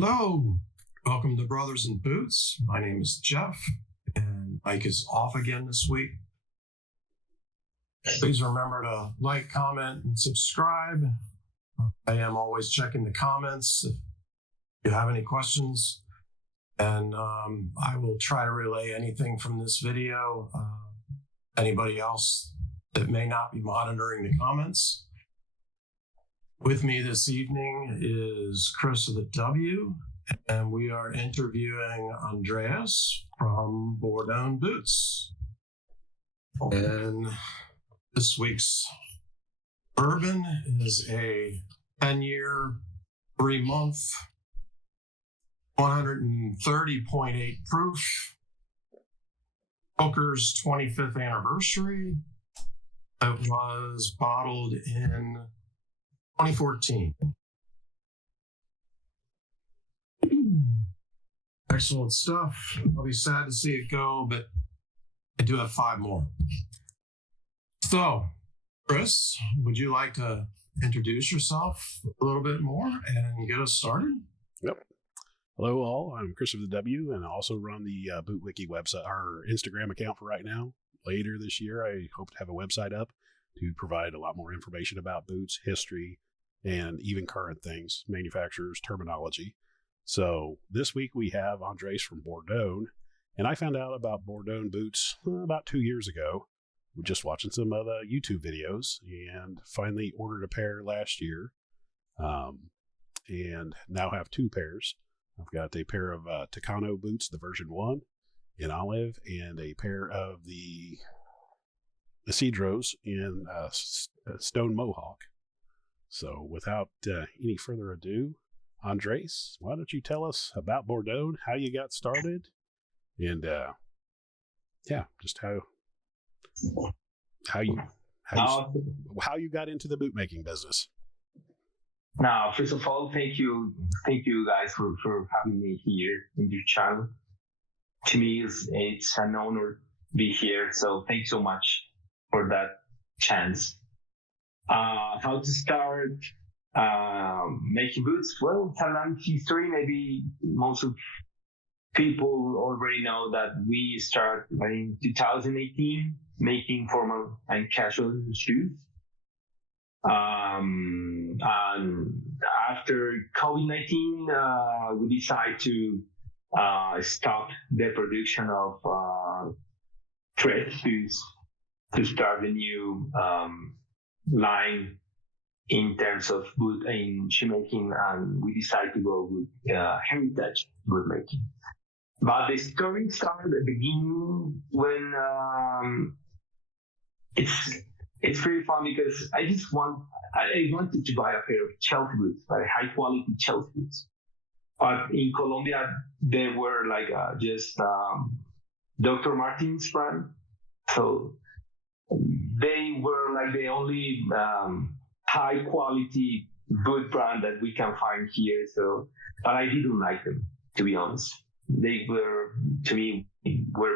Hello, welcome to Brothers in Boots. My name is Jeff, and Mike is off again this week. Please remember to like, comment, and subscribe. I am always checking the comments if you have any questions, and I will try to relay anything from this video. Anybody else that may not be monitoring the comments. With me this evening is Chris of the W, and we are interviewing Andreas from Bordon Boots. And this week's bourbon is a 10-year, 3-month, 130.8 proof, Booker's 25th anniversary. It was bottled in 2014. Excellent stuff. I'll be sad to see it go, but I do have 5 more. So, Chris, would you like to introduce yourself a little bit more and get us started? Yep. Hello, all. I'm Chris of the W, and I also run the BootWiki website, our Instagram account for right now. Later this year, I hope to have a website up to provide a lot more information about boots, history, and even current things, manufacturers, terminology. So this week we have Andres from Bordon, and I found out about Bordon boots about 2 years ago. We're just watching some of the YouTube videos and finally ordered a pair last year, and now have 2 pairs. I've got a pair of Takano boots, the version 1 in olive, and a pair of the Cedros in stone mohawk. So without any further ado, Andres, why don't you tell us about Bordon, how you got started, and just how you got into the boot making business. Now, first of all, thank you guys for having me here in your channel. To me, it's an honor to be here. So thanks so much for that chance. How to start making boots? Well, it's a long history. Maybe most of people already know that we started in 2018 making formal and casual shoes. And after COVID-19, we decided to stop the production of thread shoes to start a new line in terms of boot in shoemaking, and we decided to go with heritage bootmaking. But the story started at the beginning when it's pretty fun because I wanted to buy a pair of Chelsea boots, like high quality Chelsea boots. But in Colombia, they were like just Dr. Martens brand. So they were like the only high quality boot brand that we can find here. So, but I didn't like them, to be honest. They were, to me,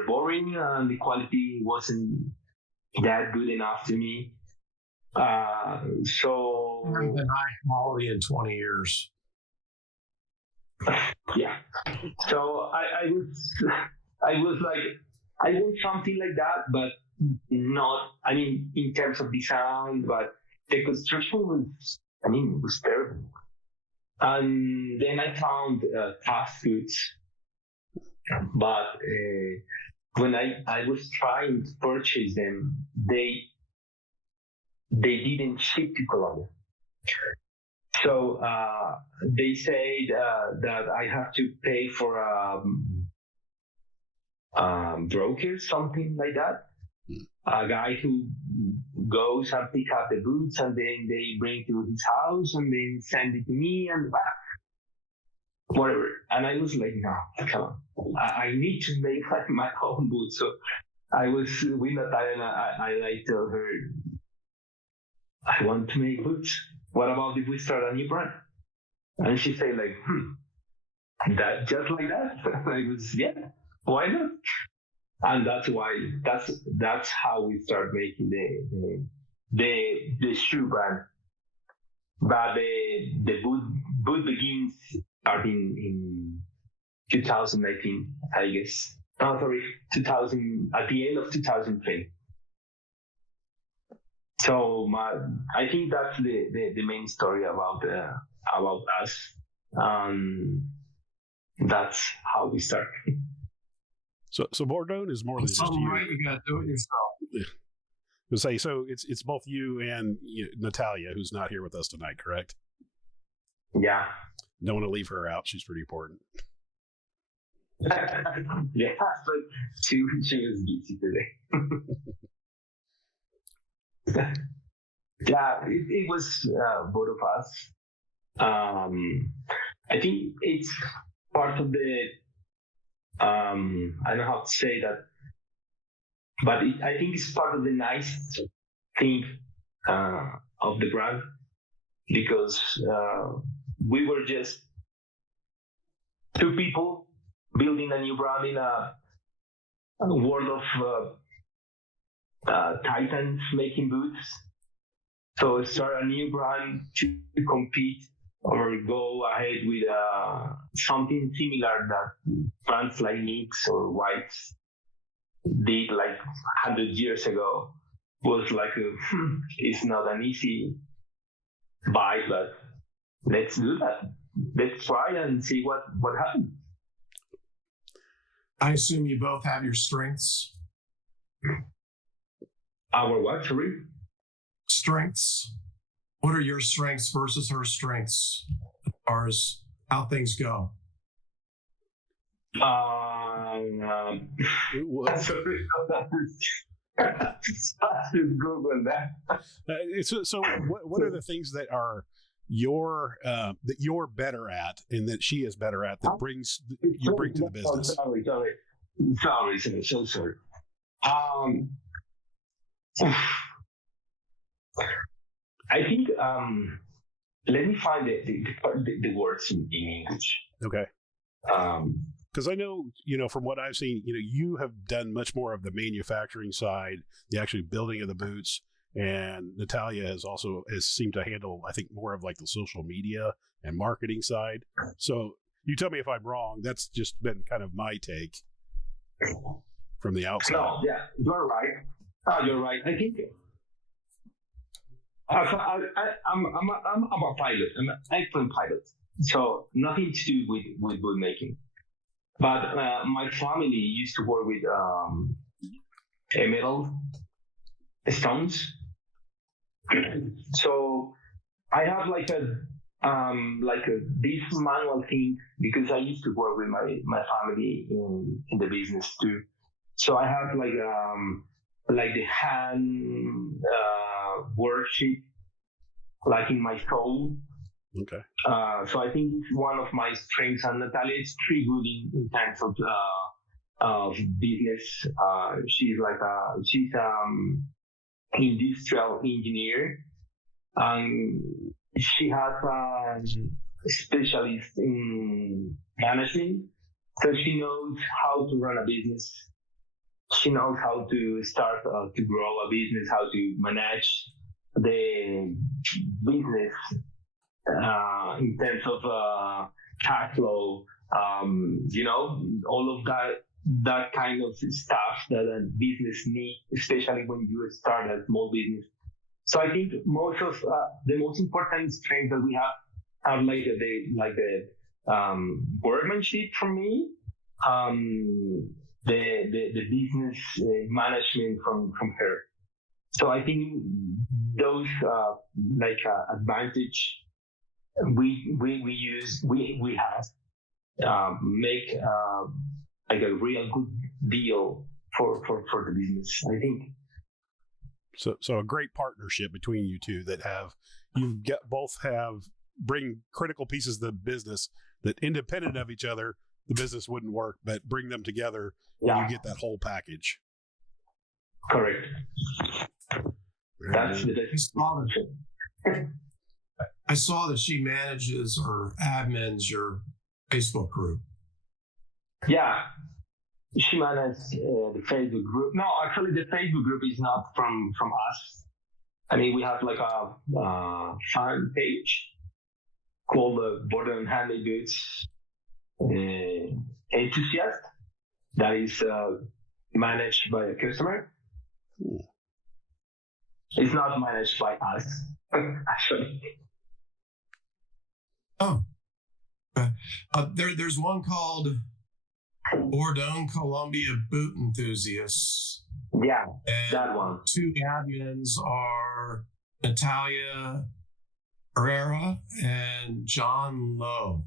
boring, and the quality wasn't that good enough to me. So Been high quality in 20 years. Yeah. So I was like, I want something like that, but not, I mean, in terms of design, but the construction was terrible. And then I found fast foods, but when I was trying to purchase them, they didn't ship to Colombia. So they said that I have to pay for broker, something like that. A guy who goes and pick up the boots, and then they bring to his house and then send it to me and whatever. And I was like, no, come on, I need to make like my own boots. So I was with Natalia, and I told her, I want to make boots. What about if we start a new brand? And she said like, that just like that. I was, yeah, why not? And that's how we start making the shoe brand. But the boot begins starting in 2019, I guess. No, sorry, 2000 at the end of 2020. So I think that's the main story about us. That's how we start. So Bordon is more than just you. Right, you got to do it yourself. Yeah. Say so. It's both you and Natalia, who's not here with us tonight, correct? Yeah. Don't want to leave her out. She's pretty important. Yeah, but she was busy today. Yeah, it was both of us. I think it's part of the. I don't know how to say that, but I think it's part of the nice thing of the brand, because we were just two people building a new brand in a world of titans making boots. So start a new brand to compete or go ahead with something similar that brands like Nix or Whites did like 100 years ago was like, it's not an easy buy, but let's do that. Let's try and see what happens. I assume you both have your strengths. Our what, sorry? Strengths. What are your strengths versus her strengths as far as how things go? Sorry. Google that. So what are the things that are that you're better at and that she is better at that you bring to the business? Sorry, so sorry. I think let me find the words in English. Okay. Because I know, from what I've seen, you have done much more of the manufacturing side, the actually building of the boots, and Natalia has seemed to handle, I think, more of like the social media and marketing side. So you tell me if I'm wrong. That's just been kind of my take from the outside. No, yeah, you're right. You're right. I think I'm a pilot. I'm an excellent pilot. So nothing to do with boot making. But my family used to work with emerald stones. So I have like this manual thing, because I used to work with my family in the business too. So I have like the hand worksheet like in my soul. Okay. So I think it's one of my strengths, and Natalia is pretty good in terms of business. She's industrial engineer, and she has a specialist in management. So she knows how to run a business. She knows how to start to grow a business, how to manage the business in terms of cash flow, all of that kind of stuff that a business needs, especially when you start a small business. So I think most of the most important strengths that we have are like the workmanship from me, the business management from her. So I think those advantage we have make like a real good deal for the business, I think. So a great partnership between you two that bring critical pieces of the business that independent of each other, the business wouldn't work, but bring them together and you get that whole package. Correct. That's the I saw that she manages or admins your Facebook group. Yeah, she manages the Facebook group. No, actually, the Facebook group is not from us. I mean, we have like a fan page called Bordon Handmade Goods Enthusiast that is managed by a customer. It's not managed by us, actually. Oh, okay. There's one called Bordon Columbia Boot Enthusiasts. Yeah, And that one. two admins are Natalia Herrera and John Lowe.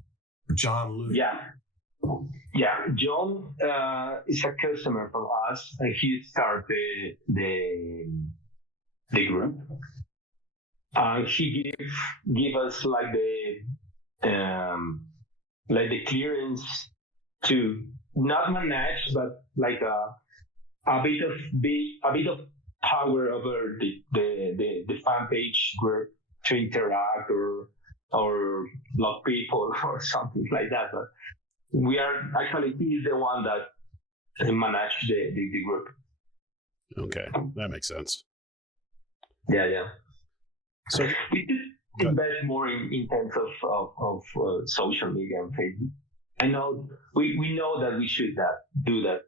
John Luke. Yeah. John is a customer from us, and he started the group. He give us like the clearance to not manage, but like a bit of power over the fan page group to interact or log people or something like that. But we are actually, he is the one that managed the group. Okay, that makes sense. Yeah. So we should invest more in terms of social media and Facebook. I know we know that we should do that.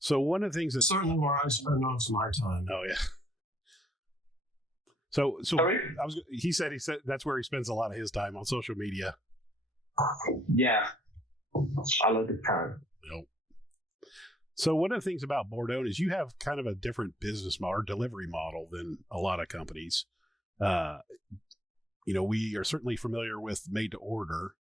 So one of the things that Certainly where I spend most of my time. oh yeah. So Sorry? he said that's where he spends a lot of his time, on social media. Yeah, a lot of time. Yep. So one of the things about Bordon is you have kind of a different business model or delivery model than a lot of companies. We are certainly familiar with made to order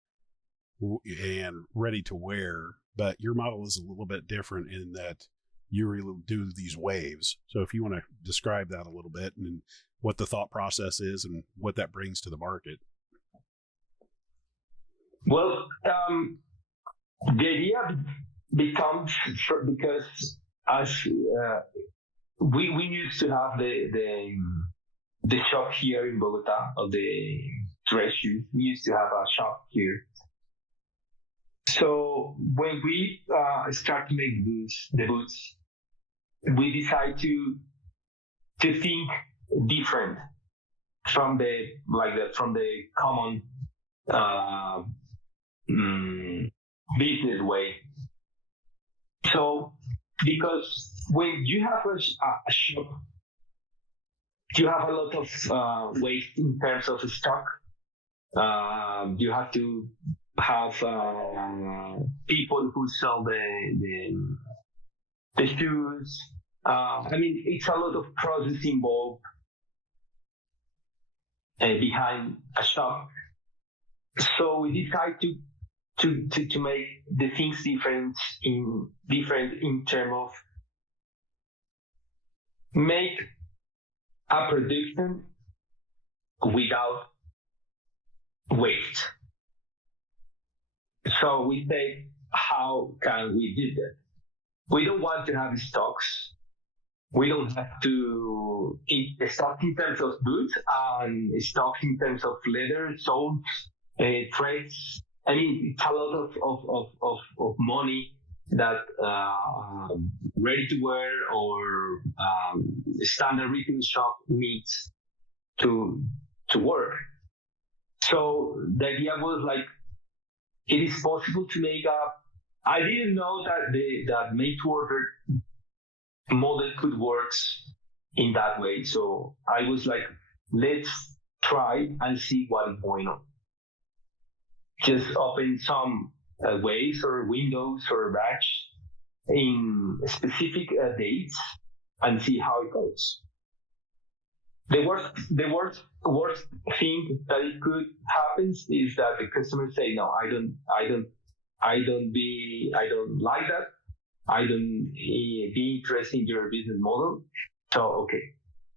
and ready to wear, but your model is a little bit different in that you really do these waves. So if you want to describe that a little bit and what the thought process is and what that brings to the market. Well, the idea becomes because as we used to have the shop here in Bogota of the dress shoes. We used to have a shop here. So when we start to make the boots, we decide to think different from the common business way. So because when you have a shop, you have a lot of waste in terms of stock. You have to have people who sell the shoes. It's a lot of process involved behind a shop. So we decide to make the things different in terms of make a production without waste. So we say, how can we do that? We don't want to have stocks. We don't have to stock in terms of boots and stocks in terms of leather, soles, threads. It's a lot of money that ready to wear or standard retail shop needs to work. So the idea was like, it is possible to make I didn't know that made to order model could work in that way. So I was like, let's try and see what is going on. Just open some ways or windows or batch in specific dates and see how it goes. The worst thing that it could happen is that the customers say, no, I don't like that. I don't be interested in your business model. So, okay,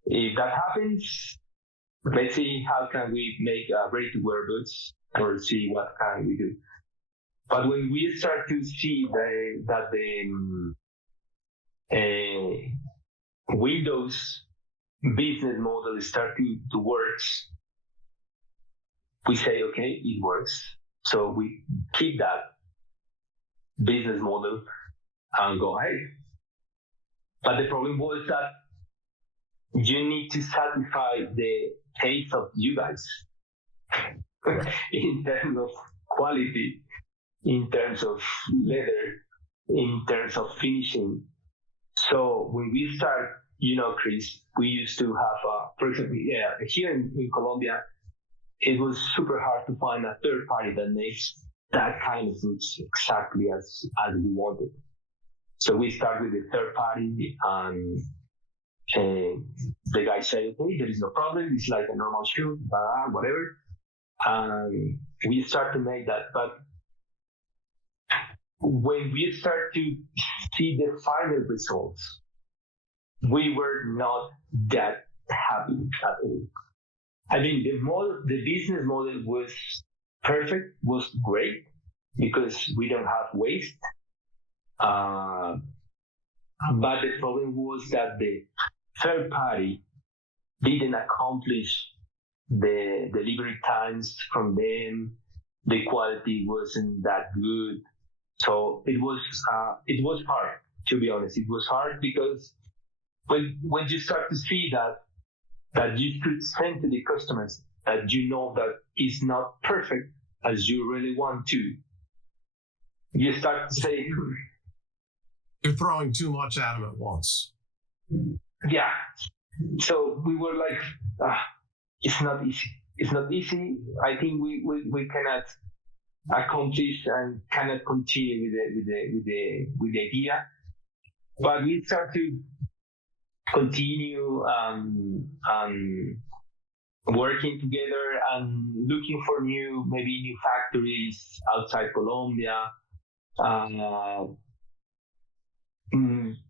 if that happens, let's see how can we make ready-to-wear boots or see what can we do. But when we start to see that the Windows business model start to work, we say, okay, it works. So we keep that business model and go ahead. But the problem was that you need to satisfy the taste of you guys in terms of quality, in terms of leather, in terms of finishing. So when we start, Chris, we used to have, for example, here in Colombia, it was super hard to find a third party that makes that kind of boots exactly as we wanted. So we start with the third party, and the guy said, okay, there is no problem. It's like a normal shoe, whatever. And we start to make that. But when we start to see the final results, we were not that happy at all. I mean, the business model was perfect, was great, because we don't have waste. But the problem was that the third party didn't accomplish the delivery times from them. The quality wasn't that good. So it was hard, to be honest. It was hard because when you start to see that you could send to the customers that that is not perfect as you really want to, you start to say, you're throwing too much at them at once. yeah. So we were like, it's not easy. It's not easy. I think we cannot accomplish and cannot continue with the idea. But we start to continue working together and looking for new factories outside Colombia,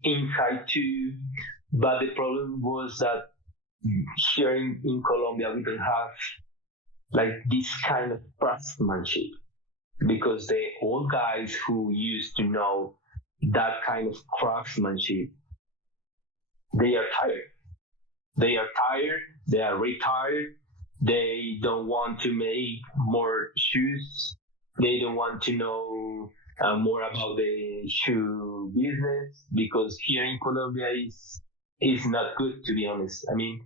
inside too. But the problem was that here in Colombia we don't have like this kind of craftsmanship, because the old guys who used to know that kind of craftsmanship, they are tired. They are retired. They don't want to make more shoes. They don't want to know more about the shoe business, because here in Colombia is not good, to be honest. I mean,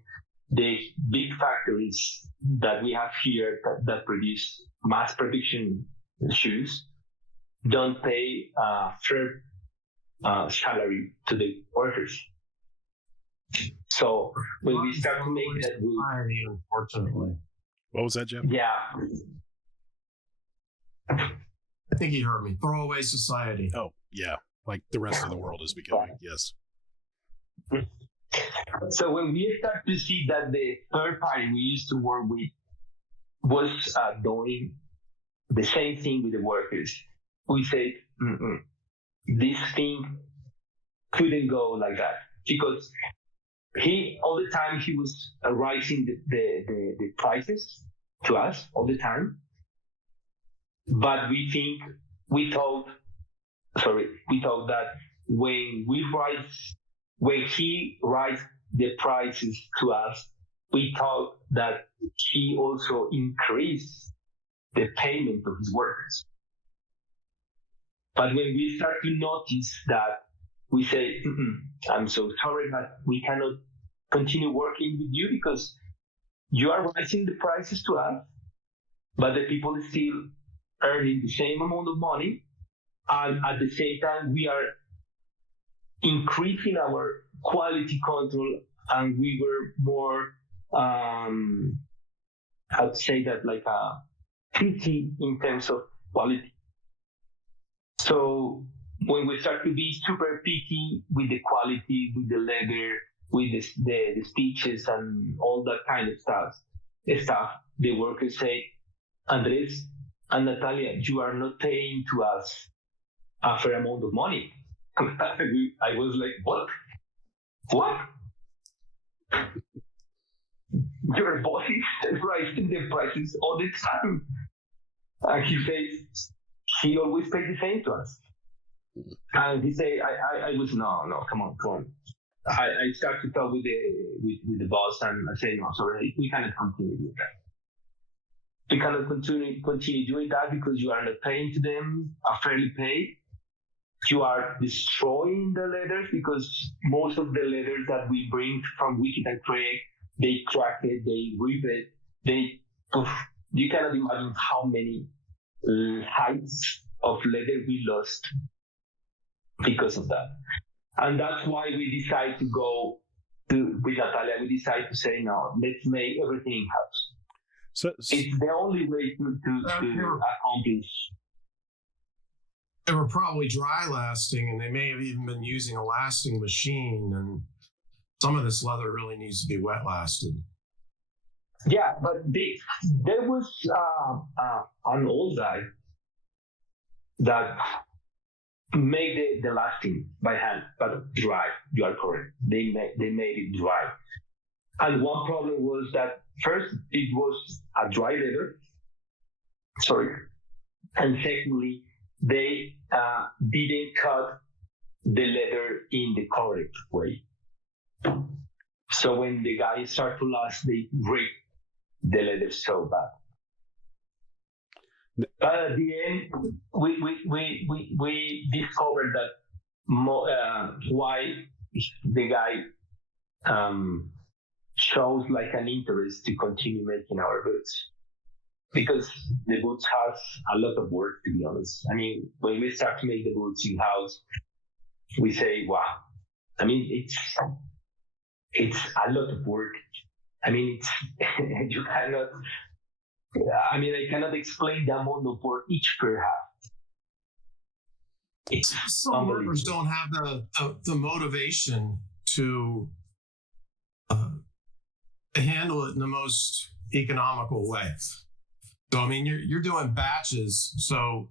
the big factories that we have here that produce mass production shoes don't pay fair salary to the workers. So when we start to make that move, unfortunately. What was that, Jeff? yeah, I think he heard me. Throwaway society. Oh, yeah. Like the rest of the world is becoming. Yes. So when we start to see that the third party we used to work with was doing the same thing with the workers, we said, this thing couldn't go like that, because all the time he was raising the prices to us all the time. But we thought that when he raised the prices to us, we thought that he also increased the payment of his workers. But when we start to notice that, we say, I'm so sorry, but we cannot continue working with you, because you are raising the prices to us, but the people are still earning the same amount of money, and at the same time we are increasing our quality control, and we were more I'd say that like picky in terms of quality. So when we start to be super picky with the quality, with the leather, with the stitches and all that kind of stuff, the workers say, Andres and Natalia, you are not paying to us a fair amount of money. I was like, what? Your boss is raising the prices all the time. And he says, he always pays the same to us. And he say, I was, no, come on. I start to talk with the boss, and I say, no, sorry, we cannot continue doing that. We cannot continue doing that because you are not paying to them a fairly pay. you are destroying the leathers, because most of the leathers that we bring from Wicked and Craig, they crack it, they rip it, you cannot imagine how many heights of leather we lost because of that. And that's why we decided to go with Natalia, we decided to say, no, let's make everything in-house. So it's the only way to accomplish. They were probably dry lasting, and they may have even been using a lasting machine, and some of this leather really needs to be wet lasted. Yeah, but there was an old guy that made the lasting by hand, but dry. You are correct. They made it dry. And one problem was that first it was a dry leather. Sorry. And secondly, they didn't cut the leather in the correct way. So when the guys start to last, they rip the leather so bad. But at the end, we discovered that why the guy shows like an interest to continue making our boots, because the boots has a lot of work, to be honest. I mean, when we start to make the boots in house, we say, wow. I mean, it's a lot of work. I mean, you cannot. I mean, I cannot explain the amount of work each pair has. Some workers don't have the motivation to handle it in the most economical way. So, I mean, you're doing batches, so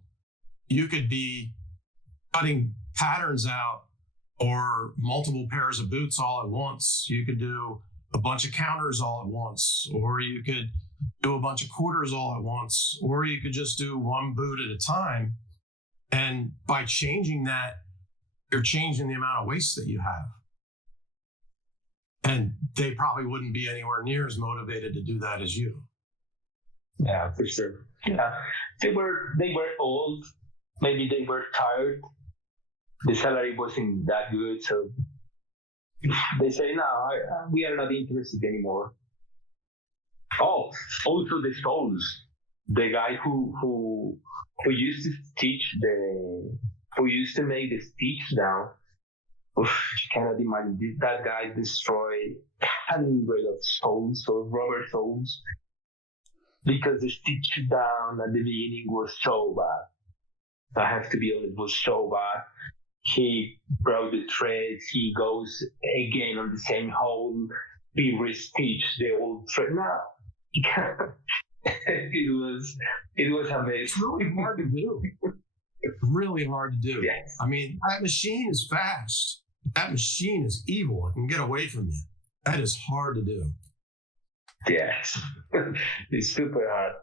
you could be cutting patterns out or multiple pairs of boots all at once. You could do a bunch of counters all at once, or you could do a bunch of quarters all at once, or you could just do one boot at a time. And by changing that, you're changing the amount of waste that you have. And they probably wouldn't be anywhere near as motivated to do that as you. Yeah, for sure. Yeah, they were old. Maybe they were tired. The salary wasn't that good, so they say, no, we are not interested anymore. Oh, also the soles. The guy who used to stitch who used to make the stitch down. You cannot imagine, that guy destroyed hundreds of soles or rubber soles because the stitch down at the beginning was so bad. I have to be honest, it was so bad. He broke the threads. He goes again on the same hole. He restitched the old thread. No, it was a mess. It's really hard to do. Really hard to do. Yes. I mean, that machine is fast. That machine is evil. It can get away from you. That is hard to do. Yes, it's super hard,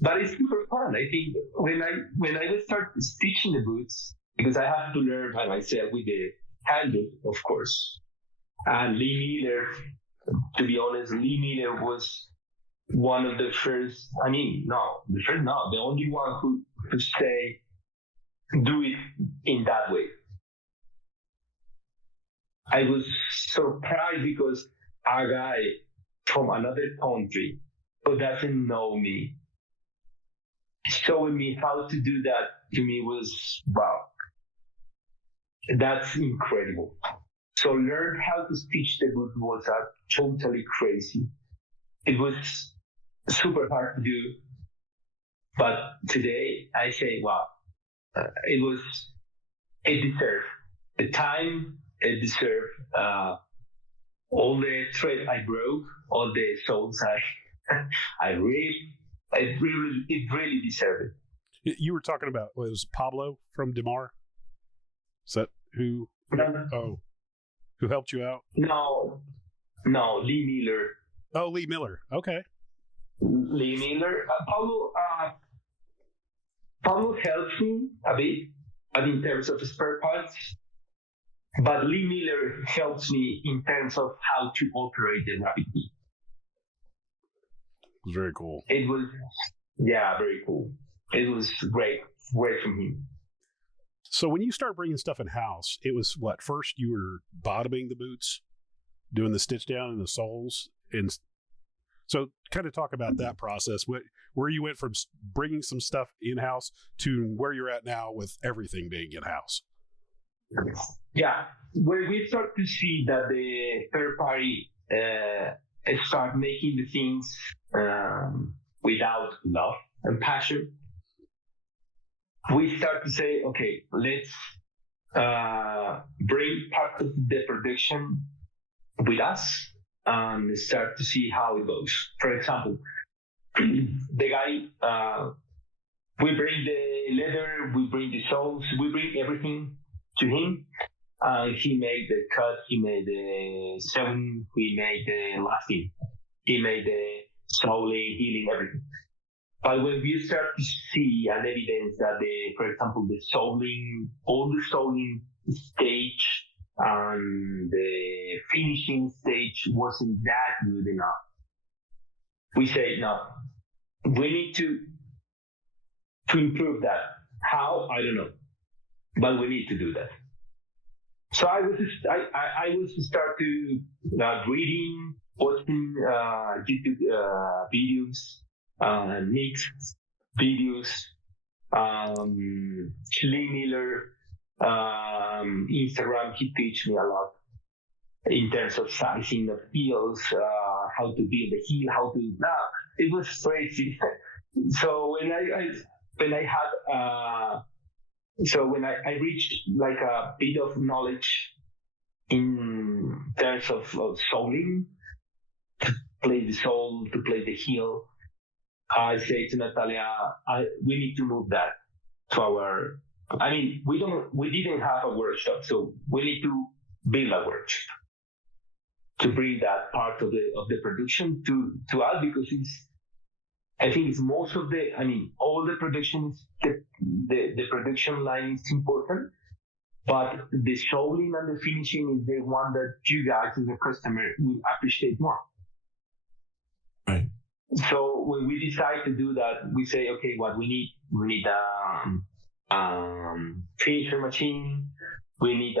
but it's super fun. I think when I would start stitching the boots, because I have to learn by myself with the handle, of course. And Lee Miller, to be honest, Lee Miller was one of the first. I mean, the only one who say do it in that way. I was surprised because a guy from another country who doesn't know me showing me how to do that, to me was, wow, that's incredible. So learn how to stitch the boot was totally crazy. It was super hard to do, but today I say, wow, it deserved the time. It deserved all the thread I broke, all the soles I ripped. It really deserved it. You were talking about, was Pablo from DeMar? Is that who? No. Who helped you out? No, Lee Miller. Oh, Lee Miller. Okay. Lee Miller. Pablo helped me a bit, but in terms of spare parts. But Lee Miller helps me in terms of how to operate the rapid key. It was very cool. It was, very cool. It was great from him. So when you start bringing stuff in house, it was what, first you were bottoming the boots, doing the stitch down and the soles, and so kind of talk about that process, where you went from bringing some stuff in house to where you're at now with everything being in house. Yeah, when we start to see that the third party start making the things without love and passion, we start to say, okay, let's bring part of the production with us and start to see how it goes. For example, the guy, we bring the leather, we bring the soles, we bring everything to him. He made the cut, he made the sewing, he made the lasting, he made the soling, healing, everything. But when we start to see an evidence that for example, the soling, all the soling stage and the finishing stage wasn't that good enough, we say, no, we need to improve that. How? I don't know, but we need to do that. So I was start to reading, watching YouTube videos, mixed videos, Lee Miller, Instagram. He teach me a lot in terms of sizing of heels, how to build the heel, how to. It was crazy. So when I reached like a bit of knowledge in terms of soling, to play the sole, to play the heel, I say to Natalia, we need to move that to our. I mean, we didn't have a workshop, so we need to build a workshop to bring that part of the production to us, because I think it's most of all the production is the production line is important, but the soling and the finishing is the one that you guys as a customer will appreciate more. Right. So when we decide to do that, we say, okay, what we need finisher machine, we need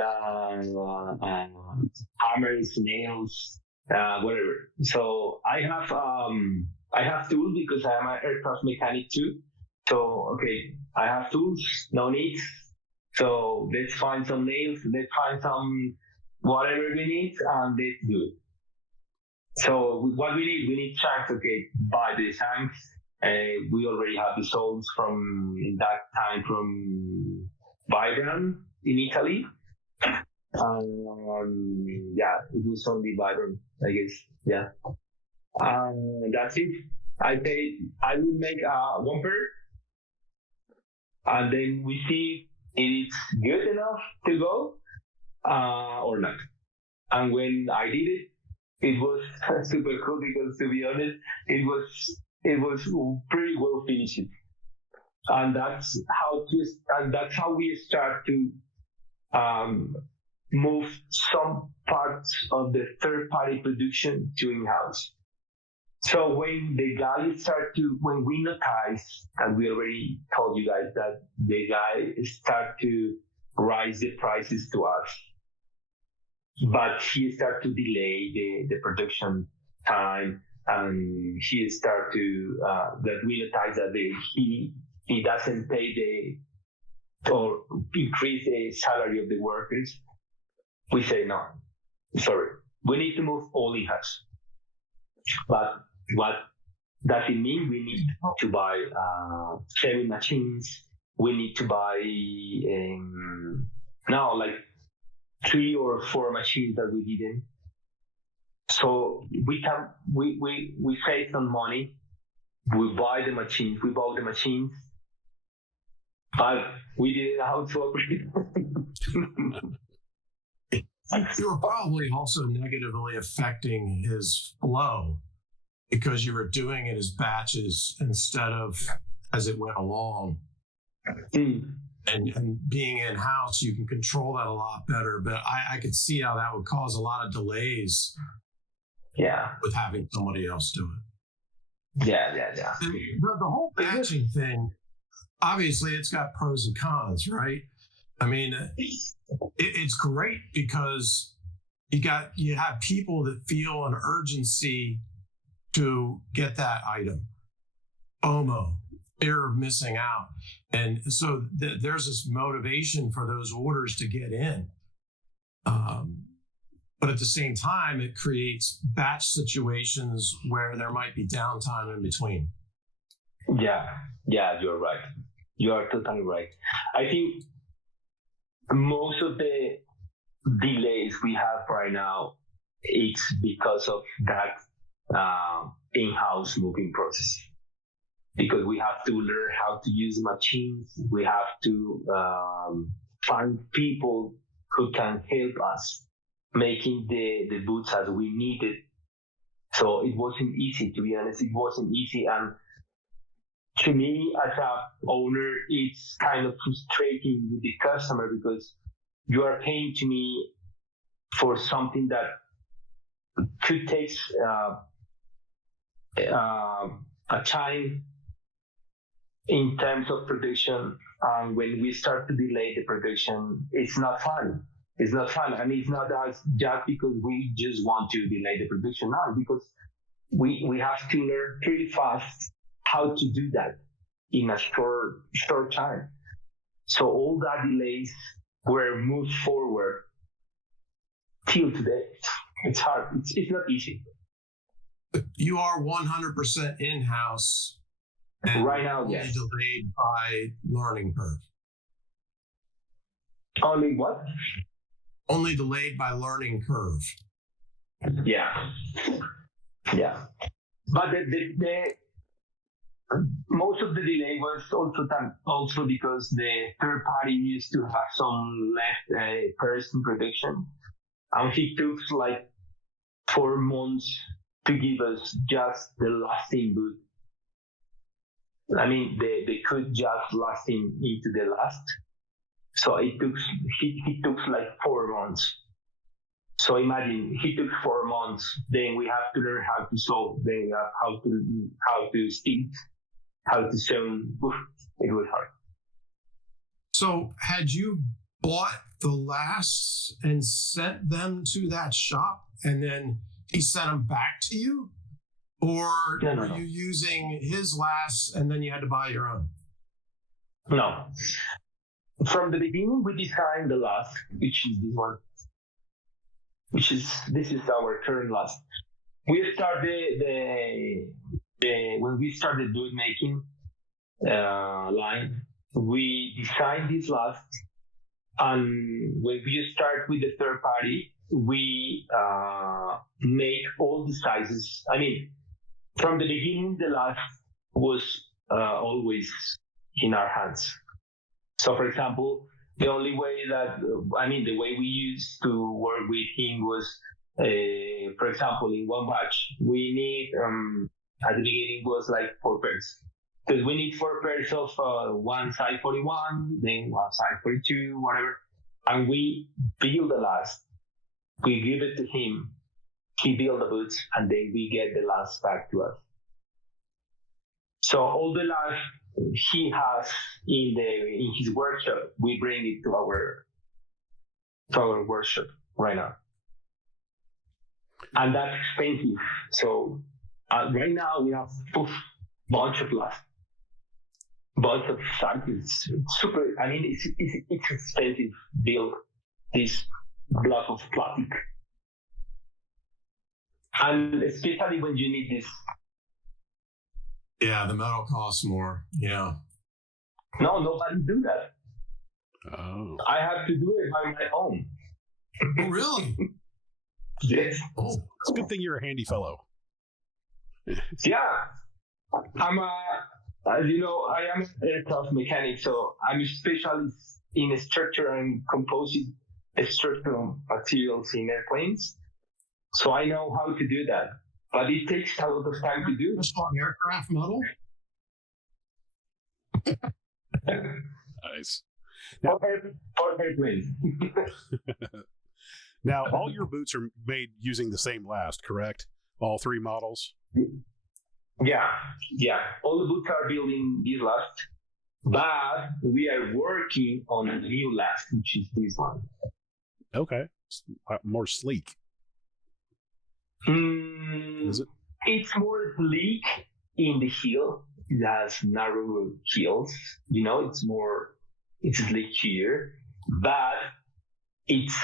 hammers, nails, whatever. So I have tools because I am an aircraft mechanic too. So okay, I have tools, no needs. So let's find some nails, let's find some whatever we need, and let's do it. So what we need shanks. Okay, buy the shanks. We already have the soles from in that time from Bordon in Italy. Yeah, it was only Bordon, I guess. Yeah. That's it. I will make one pair, and then we see if it's good enough to go or not. And when I did it, it was super cool because, to be honest, it was pretty well finished. And that's how we start to move some parts of the third-party production to in-house. So when when we notice, and we already told you guys that the guy start to raise the prices to us, but he start to delay the production time, and he start to that we notice that he doesn't pay or increase the salary of the workers. We say no, sorry, we need to move all in-house. But what does it mean? We need to buy sewing machines. We need to buy now like 3 or 4 machines that we didn't. So we save some money. We buy the machines. We bought the machines, but we didn't know how to operate. You were probably also negatively affecting his flow because you were doing it as batches instead of as it went along. And being in-house, you can control that a lot better. But I could see how that would cause a lot of delays. Yeah. With having somebody else do it. Yeah. The whole batching thing, obviously, it's got pros and cons, right? I mean, it's great because you have people that feel an urgency to get that item. FOMO, fear of missing out. And so there's this motivation for those orders to get in. But at the same time, it creates batch situations where there might be downtime in between. Yeah, you're right. You are totally right. I think most of the delays we have right now, it's because of that in-house moving process. Because we have to learn how to use machines. We have to find people who can help us making the boots as we needed. So it wasn't easy, to be honest. It wasn't easy. And to me, as a owner, it's kind of frustrating with the customer because you are paying to me for something that could take a time in terms of production. When we start to delay the production, it's not fun. It's not fun. And it's not just because we just want to delay the production now, because we have to learn pretty fast how to do that in a short time. So all that delays were moved forward till today. It's hard. It's not easy. You are 100% in-house. And right now, only yes. Delayed by learning curve. Only what? Only delayed by learning curve. Yeah. But the most of the delay was also because the third party used to have some left person production, and he took like 4 months to give us just the lasting boot. I mean, they could just lasting into the last. So he took like 4 months. So imagine he took 4 months. Then we have to learn how to sew. Then we have how to stitch, how to sew. It was hard. So had you bought the lasts and sent them to that shop, and then he sent them back to you? Or were you using his lasts and then you had to buy your own? No. From the beginning, we designed the last, which is this one. This is our current last. We started when we started boot making line, we designed this last, and when we start with the third party, we make all the sizes. I mean, from the beginning, the last was always in our hands. So, for example, the only way the way we used to work with him was, for example, in one batch, we need, at the beginning was like 4 pairs. Because we need 4 pairs of one size 41, then one size 42, whatever. And we build the last. We give it to him. He build the boots, and then we get the last back to us. So all the last he has in his workshop, we bring it to our workshop right now, and that's expensive. So right now we have a bunch of last, bunch of sizes. It's super. I mean, it's expensive build this block of plastic. And especially when you need this. Yeah, the metal costs more. Yeah. No, nobody do that. Oh. I have to do it by my own. Oh, really? Yes. Oh, It's a good thing you're a handy fellow. Yeah. As you know, I am an aircraft mechanic, so I'm a specialist in structure and composite structural materials in airplanes. So I know how to do that, but it takes a lot of time to do. just on aircraft metal? Nice. For airplanes. Now, all your boots are made using the same last, correct? All 3 models? Yeah. All the boots are built in this last. But we are working on a new last, which is this one. Okay. More sleek. Is it? It's more sleek in the heel. It has narrow heels. It's sleek here, but it's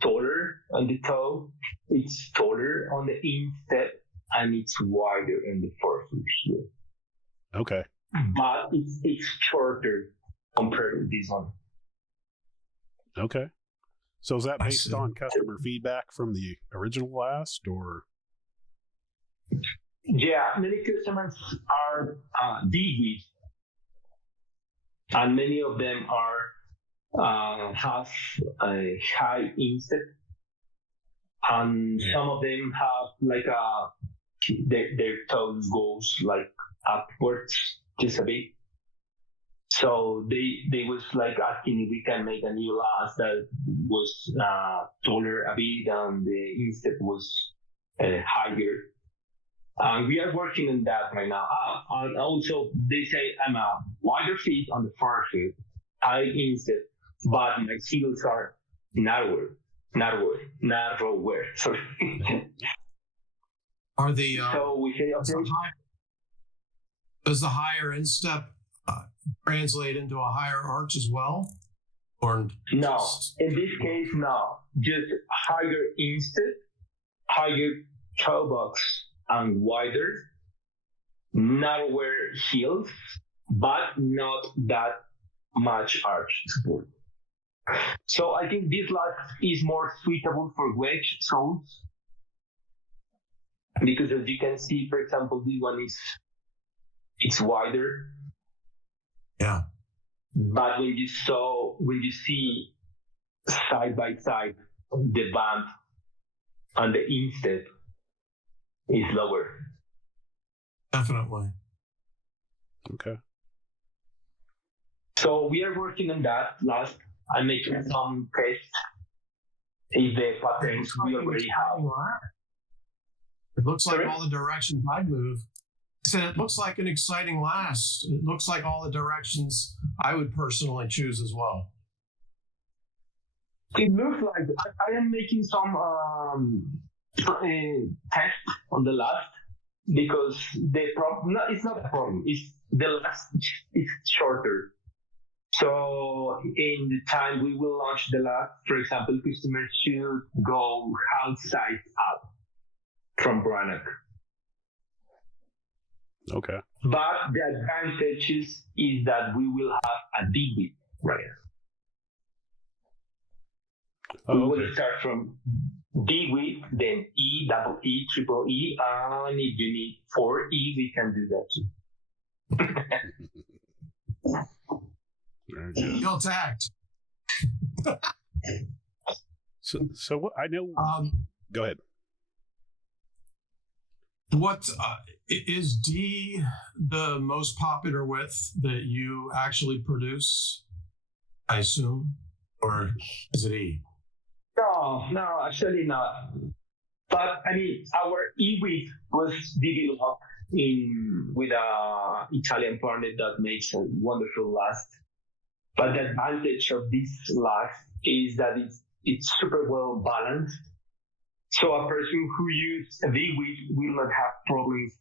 taller on the toe. It's taller on the instep, and it's wider on the forefoot here. Okay. But it's shorter compared to this one. Okay. So is that based on customer feedback from the original last, or? Yeah, many customers are BiB, and many of them have a high instep, and some of them have their toes goes upwards just a bit. So they was asking if we can make a new last that was taller a bit and the instep was higher. We are working on that right now. And also they say I'm a wider feet on the forefoot, high instep, but my heels are narrower. Sorry. Are the so we say okay. Does the higher instep translate into a higher arch as well? Or no, in this case, no. Just higher instep, higher toe box, and wider, narrower heels, but not that much arch support. So I think this last is more suitable for wedge soles, because as you can see, for example, this one it's wider. Yeah. But when you see side by side, the band and the instep is lower. Definitely. Okay. So we are working on that last. I'm making some tests if the patterns we already have. It looks like all the directions I'd move. I said it looks like an exciting last. It looks like all the directions I would personally choose as well. It looks like I am making some tests on the last, because the problem, no, it's not a problem. It's the last is shorter. So in the time we will launch the last, for example, customers should go outside up from Branagh. Okay. But the advantage is that we will have a BiB right now. We will start from BiB, then E, double E, triple E, and if you need 4E, we can do that too. You'll tact. So what I know. Go ahead. What is D the most popular width that you actually produce? I assume, or is it E? No, actually not. But I mean, our E-width was developed with a Italian partner that makes a wonderful last. But the advantage of this last is that it's super well balanced. So a person who uses a V-width will not have problems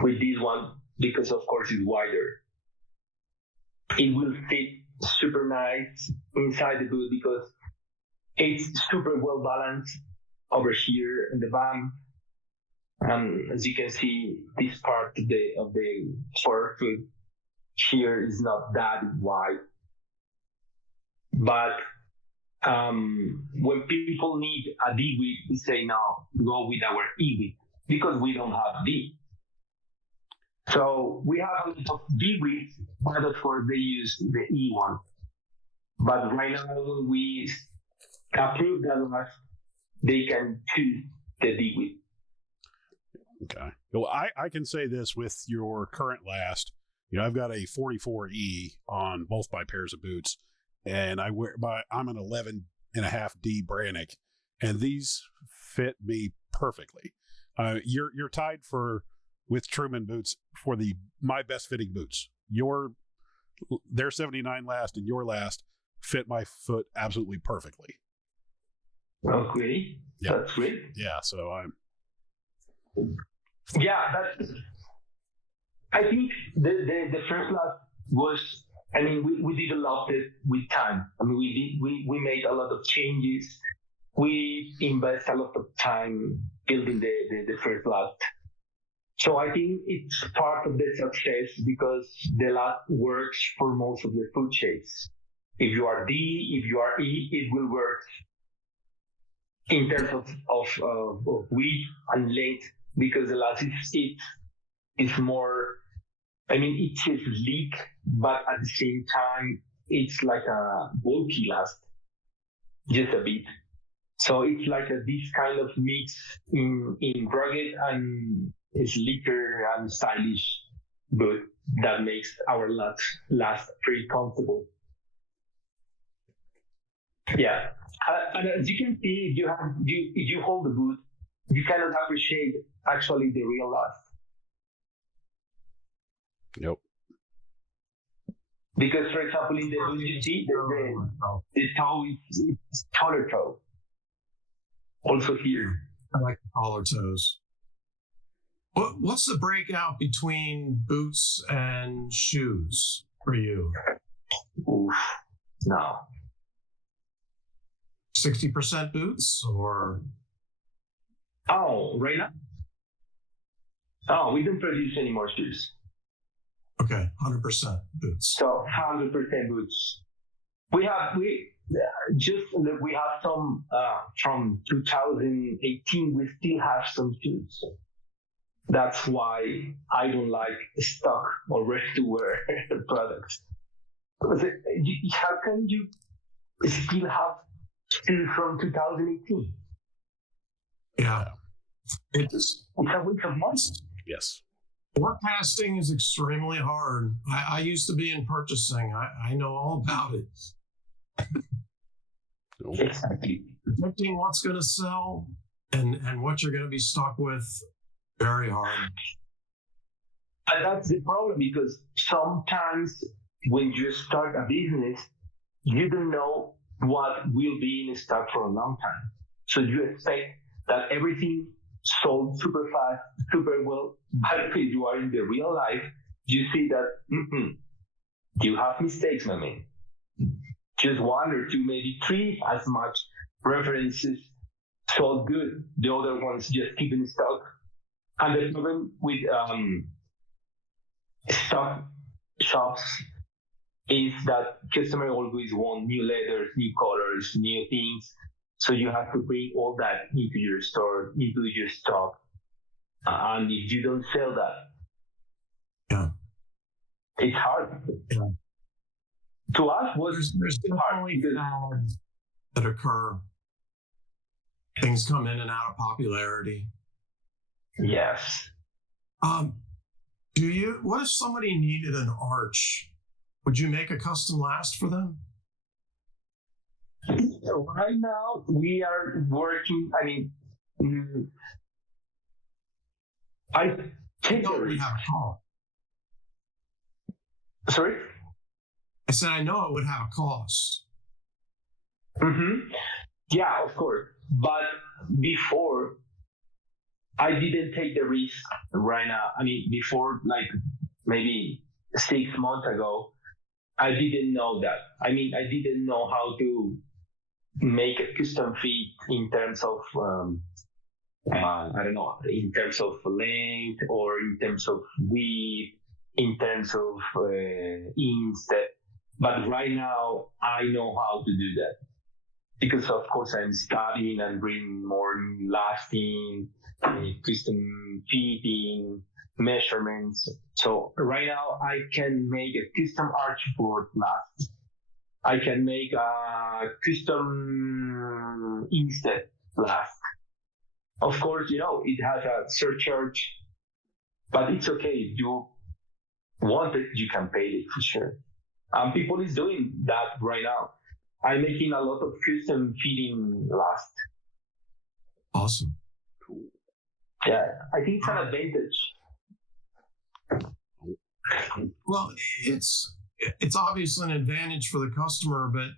with this one, because of course it's wider. It will fit super nice inside the boot because it's super well balanced over here in the bum. As you can see, this part of the forefoot here is not that wide. But when people need a D width, we say no, go with our E width, because we don't have D. So we have a lot of D width, but of course they use the E one. But right now when we approve that one, they can choose the D width. Okay. Well, I can say this with your current last. I've got a 44E on both my pairs of boots, and I'm an 11.5D Branagh, and these fit me perfectly. You're tied with Truman boots for my best fitting boots. their 79 last and your last fit my foot absolutely perfectly. Okay, Yeah. That's great. Yeah, so I think the first last was, we developed it with time. We made a lot of changes. We invest a lot of time building the first last. So I think it's part of the success because the last works for most of the food shapes. If you are D, if you are E, it will work in terms of width and length, because the last is more, it's sleek, but at the same time, it's like a bulky last, just a bit. So it's like this kind of mix in rugged and sleeker and stylish, but that makes our last pretty comfortable. Yeah. And as you can see, if you hold the boot, you cannot appreciate actually the real last. Nope. Because, for example, in the boot, you see the toe is taller toe. Also here. I like the collar toes. What's the breakout between boots and shoes for you? Oof. No. 60% boots or? Oh, right now? Oh, we don't produce any more shoes. Okay, 100% boots. So 100% boots. We have some from 2018. We still have some shoes. That's why I don't like stock or ready-to-wear products. How can you still have shoes from 2018? Yeah, it's a waste of money. Yes. Forecasting is extremely hard. I used to be in purchasing. I know all about it. Exactly. Predicting what's going to sell and what you're going to be stuck with, very hard. And that's the problem, because sometimes when you start a business, you don't know what will be in stock for a long time. So you expect that everything sold super fast, super well. But if you are in the real life, you see that you have mistakes, my man. Just one or two, maybe three as much references sold good. The other ones just keep in stock. And the problem with stock shops is that customers always want new leathers, new colors, new things. So you have to bring all that into your store, into your stock. And if you don't sell that, it's hard. Yeah. To us, there's definitely fads that occur. Things come in and out of popularity. Yes. What if somebody needed an arch? Would you make a custom last for them? Right now, we are working. I think it would have a cost. Sorry? I said I know it would have a cost. Mm-hmm. Yeah, of course. But before, I didn't take the risk right now. Before, like maybe 6 months ago, I didn't know that. I didn't know how to make a custom fit in terms of, in terms of length or in terms of width, in terms of instead. But right now, I know how to do that. Because, of course, I'm studying and bringing more lasting, custom fitting, measurements. So right now, I can make a custom archboard last. I can make a custom instead last. Of course, it has a surcharge, but it's okay. If you want it, you can pay it for sure. People is doing that right now. I'm making a lot of custom fitting last. Awesome. Cool. Yeah, I think it's an advantage. Well, it's obviously an advantage for the customer, but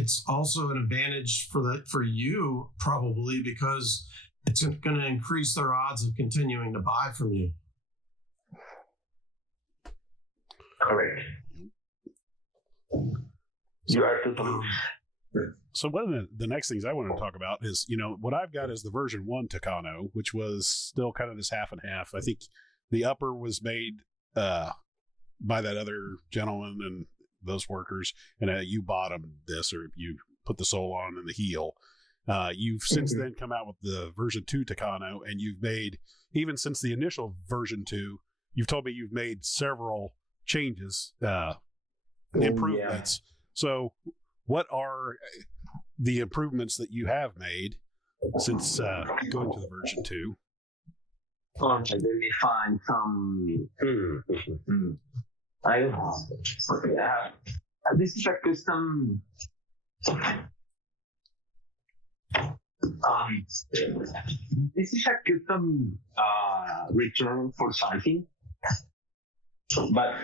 it's also an advantage for you probably because it's going to increase their odds of continuing to buy from you. Correct. You are totally. So one of the next things I want to talk about is, what I've got is the version 1 Takano, which was still kind of this half and half. I think the upper was made by that other gentleman and those workers, and you bottomed this, or you put the sole on and the heel. You've since then come out with the version 2 Takano, and you've made, even since the initial version 2, you've told me you've made several changes, improvements. Yeah. So what are the improvements that you have made since going to the version 2? Let me find some. I don't know. This is a custom. This is a custom return for something, but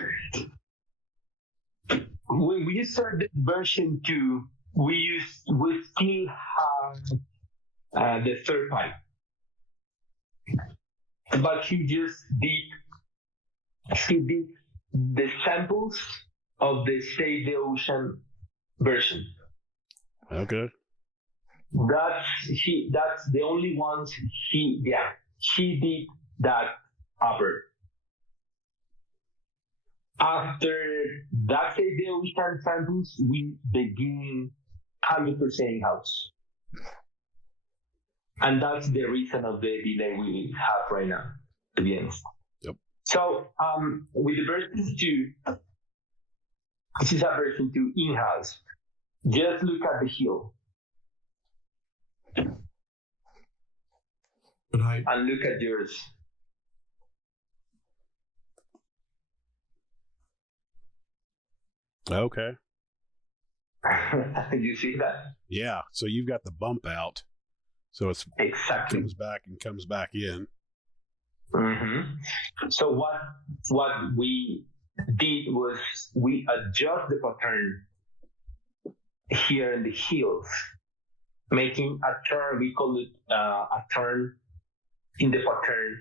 when we started version 2, we still have the third pipe, but he did the samples of the Save the Ocean version. Okay. That's the only ones he did that upper. After that Save the Ocean samples, we begin 100% in-house. And that's the reason of the delay we have right now, to be honest. Yep. So with the version 2, this is a version 2 in-house. Just look at the heel. And look at yours. Okay. You see that? Yeah. So you've got the bump out. So it's exactly comes back and comes back in. Mm-hmm. So what we did was we adjust the pattern here in the heels, making a turn. We call it a turn in the pattern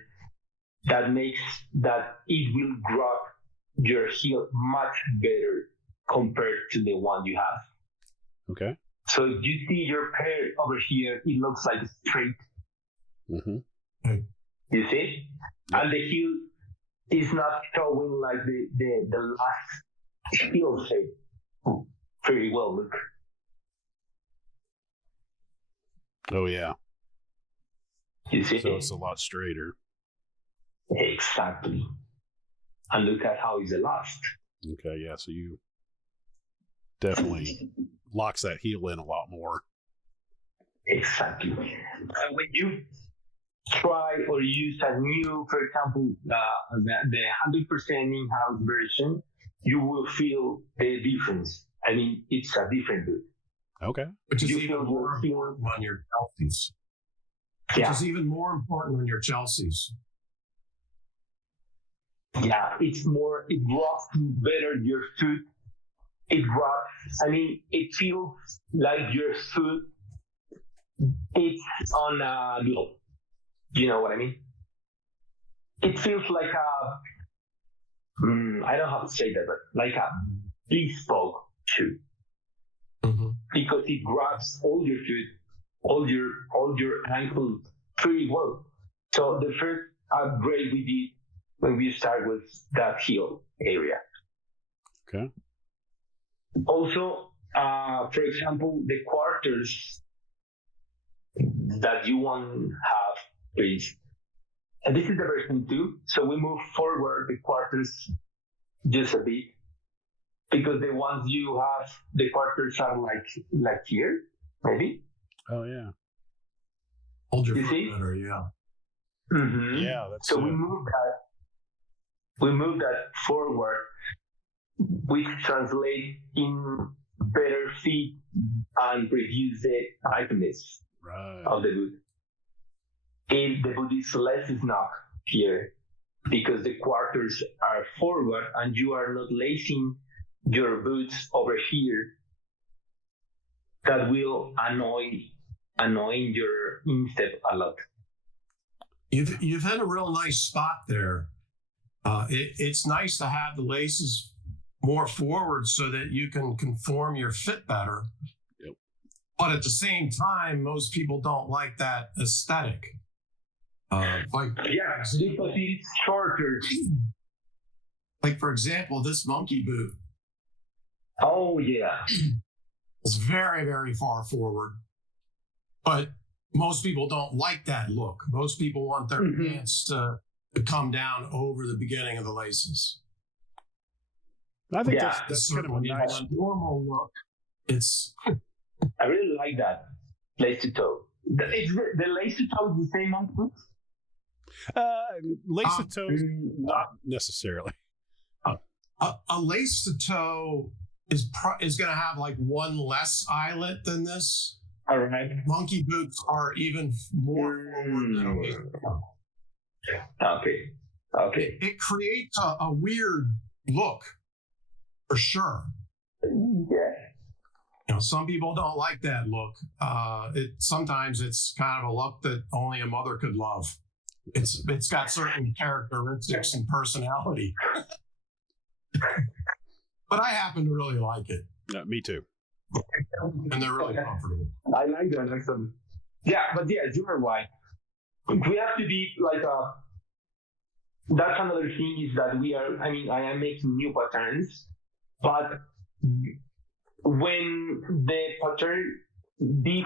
that makes that it will grab your heel much better compared to the one you have. Okay. So if you see your pair over here, it looks like straight. Mm-hmm. You see? Yep. And the heel is not showing like the last heel shape. Very well, look. Oh, yeah. You see? So it's a lot straighter. Exactly. And look at how it's the last. Okay, yeah. So you definitely locks that heel in a lot more. Exactly. When you try or use a new, for example, the 100% in-house version, you will feel the difference. I mean, it's a different boot. Okay. Which is even more important on your Chelseas. Which is even more important on your Chelseas. Yeah, it rocks better your foot. It feels like your foot it's on a glove. You know what I mean? It feels like I don't know how to say that, but like a bespoke shoe. Mm-hmm. Because it grabs all your foot, all your ankle pretty well. So the first upgrade we did when we start with that heel area. Okay. Also, for example, the quarters that you want to have, please. And this is the version 2. So we move forward the quarters just a bit because the ones you have, the quarters are like here, maybe. Oh yeah. Hold your foot better, yeah. Mm-hmm. Yeah, that's so we move that forward, which translates in better fit and reduce the tightness of the boot. And the boot is less snug here because the quarters are forward and you are not lacing your boots over here, that will annoying your instep a lot. You've hit a real nice spot there. It's nice to have the laces more forward so that you can conform your fit better. Yep. But at the same time, most people don't like that aesthetic. Because it's shorter. Like, for example, this monkey boot. Oh, yeah. It's very, very far forward. But most people don't like that look. Most people want their pants to come down over the beginning of the laces. I think that's kind of a nice normal look. I really like that lace to toe. The lace to toe is the same on boots? Lace to toe, not necessarily. A lace to toe is going to have like one less eyelet than this. All right. Monkey boots are even more forward than a lace to toe. Okay. It creates a weird look, for sure. Yeah. Some people don't like that look. Sometimes it's kind of a look that only a mother could love. It's got certain characteristics and personality. But I happen to really like it. Yeah, me too. And they're really comfortable. I like that. Excellent. Yeah, but yes, you are right. We have to be like that's another thing is that I am making new patterns, but when the pattern be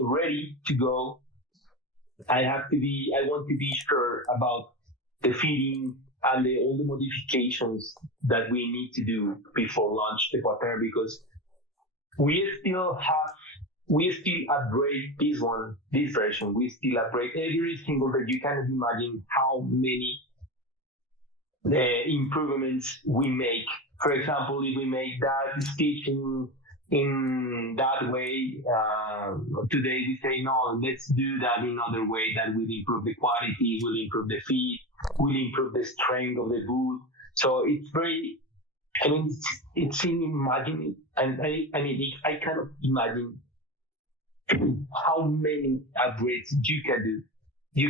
ready to go, I want to be sure about the fitting and all the modifications that we need to do before launch the pattern, because we still upgrade this version. We still upgrade every single day. You cannot imagine how many improvements we make. For example, if we make that stitching in that way, today we say, no, let's do that in another way that will improve the quality, will improve the fit, will improve the strength of the boot. So it's very, it's unimaginable. And I cannot imagine how many upgrades you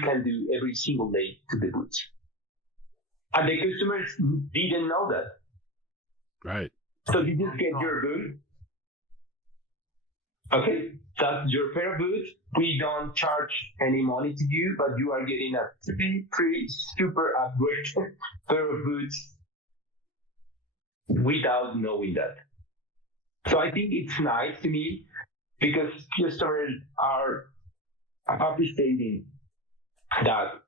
can do every single day to the boots. And the customers didn't know that. Right. So you just get your boot. Okay, that's your pair of boots. We don't charge any money to you, but you are getting a pretty super upgrade pair of boots without knowing that. So I think it's nice to me because customers are appreciating that.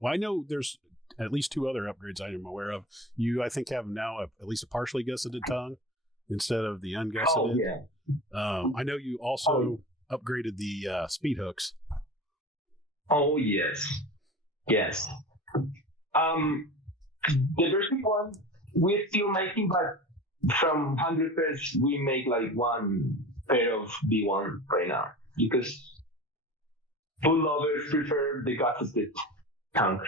Well, I know there's at least two other upgrades I am aware of. You, I think, have now at least a partially gusseted tongue instead of the ungusseted. Oh, yeah. I know you also upgraded the speed hooks. Oh, yes. Yes. The version 1, we're still making, but from 100 pairs, we make like one pair of B1 right now because boot lovers prefer the gusseted tongue.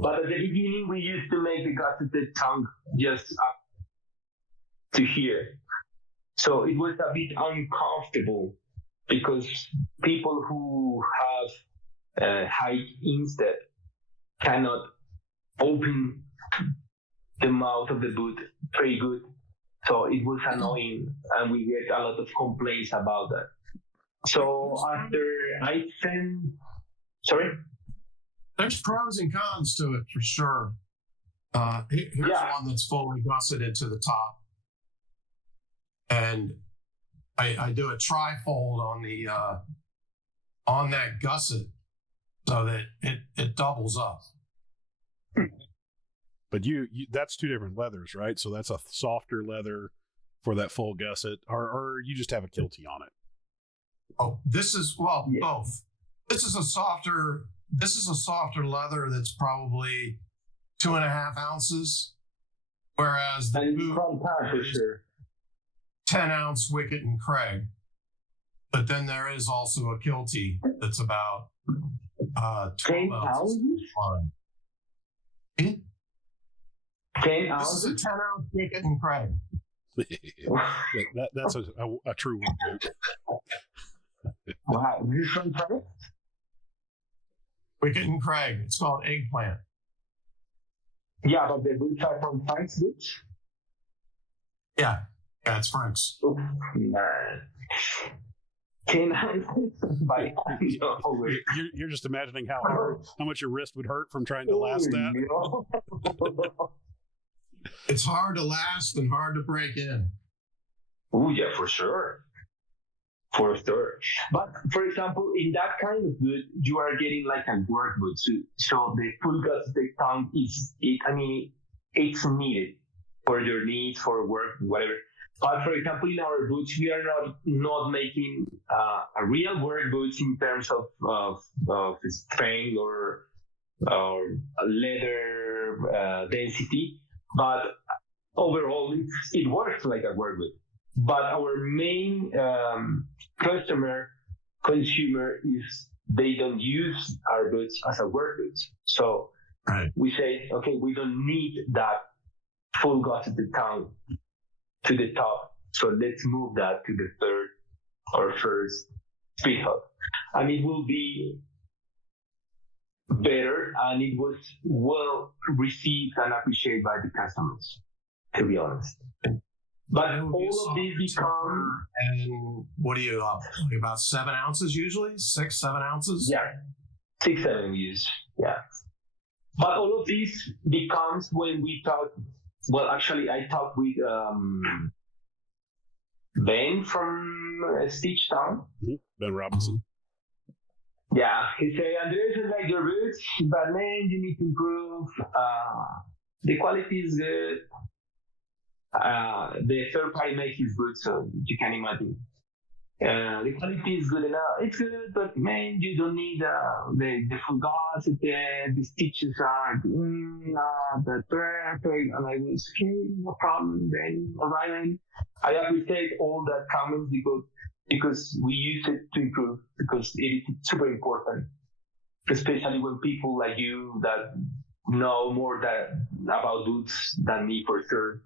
But at the beginning, we used to make the gusseted tongue just up to here. So it was a bit uncomfortable because people who have high instep cannot open the mouth of the boot pretty good. So it was annoying and we get a lot of complaints about that. So after I sent, sorry? There's pros and cons to it for sure. Here's one that's fully gusseted to the top. And I do a trifold on that gusset so that it doubles up. But you that's two different leathers, right? So that's a softer leather for that full gusset, or you just have a kiltie on it. Oh, this is both. This is a softer leather that's probably 2.5 ounces, whereas the boot is 10-ounce Wicket and Craig. But then there is also a kiltie that's about 10 12 ounces. ounces? Hmm? 10 This ounces? is a 10-ounce Wicket and Craig. That's a true work boot. Wow, this is from France? Wicket and Craig. It's called Eggplant. Yeah, but the boots are from France boots? Yeah, it's Frank's. Oh, man. 10 ounces? By no way. You're just imagining how much your wrist would hurt from trying to last that. It's hard to last and hard to break in. Oh, yeah, for sure. For sure. But for example, in that kind of boot, you are getting like a work boot. So the full gusseted tongue it's needed for your needs, for work, whatever. But for example, in our boots, we are not making a real work boots in terms of strength or leather density. But overall, it works like a work boot. But our main consumer is they don't use our boots as a work boot. So we say, okay, we don't need that full gusseted tongue to the top. So let's move that to the third or first speed hub. And it will be better, and it was well received and appreciated by the customers, to be honest. But all of these become... And what do you, like about 7 ounces usually? 6, 7 ounces? Yeah, 6, 7 years, yeah. But all of these becomes when we talk... Well, actually, I talked with Ben from Stitch Town. Ben Robinson. Yeah, he said, Andres, I like your boots, but man, you need to improve. The quality is good. The third party makes his boots, so you can imagine. The quality is good enough. It's good, but man, you don't need the full guards. The stitches are not that perfect. And I was, okay, no problem. Then, all right, then. I appreciate all that comments because we use it to improve, because it is super important, especially when people like you that know more about boots than me for sure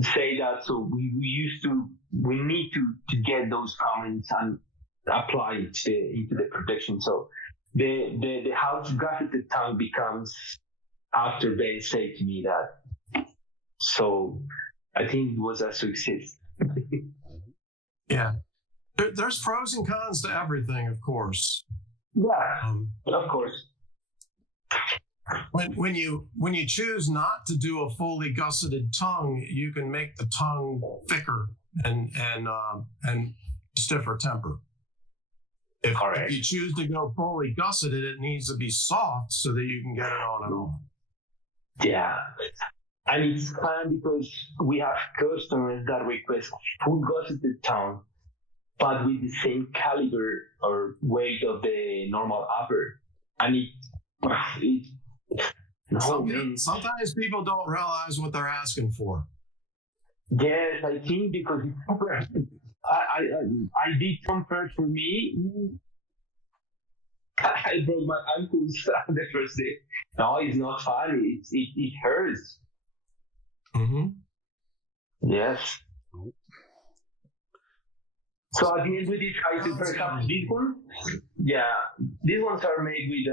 say that. So we need to get those comments and apply it into the protection. So the how to gusseted tongue becomes after Ben said to me that. So I think it was a success. Yeah. There's pros and cons to everything, of course. Yeah, of course. When you choose not to do a fully gusseted tongue, you can make the tongue thicker and stiffer temper. If you choose to go fully gusseted, it needs to be soft so that you can get it on and off. Yeah. And it's fun because we have customers that request full gusseted tongue, but with the same caliber or weight of the normal upper. And sometimes people don't realize what they're asking for. Yes, I think because I did some first for me. I broke my ankles the first day. No, it's not funny. It hurts. Mm-hmm. Yes. So at the end we decided, for example, this one, these ones are made with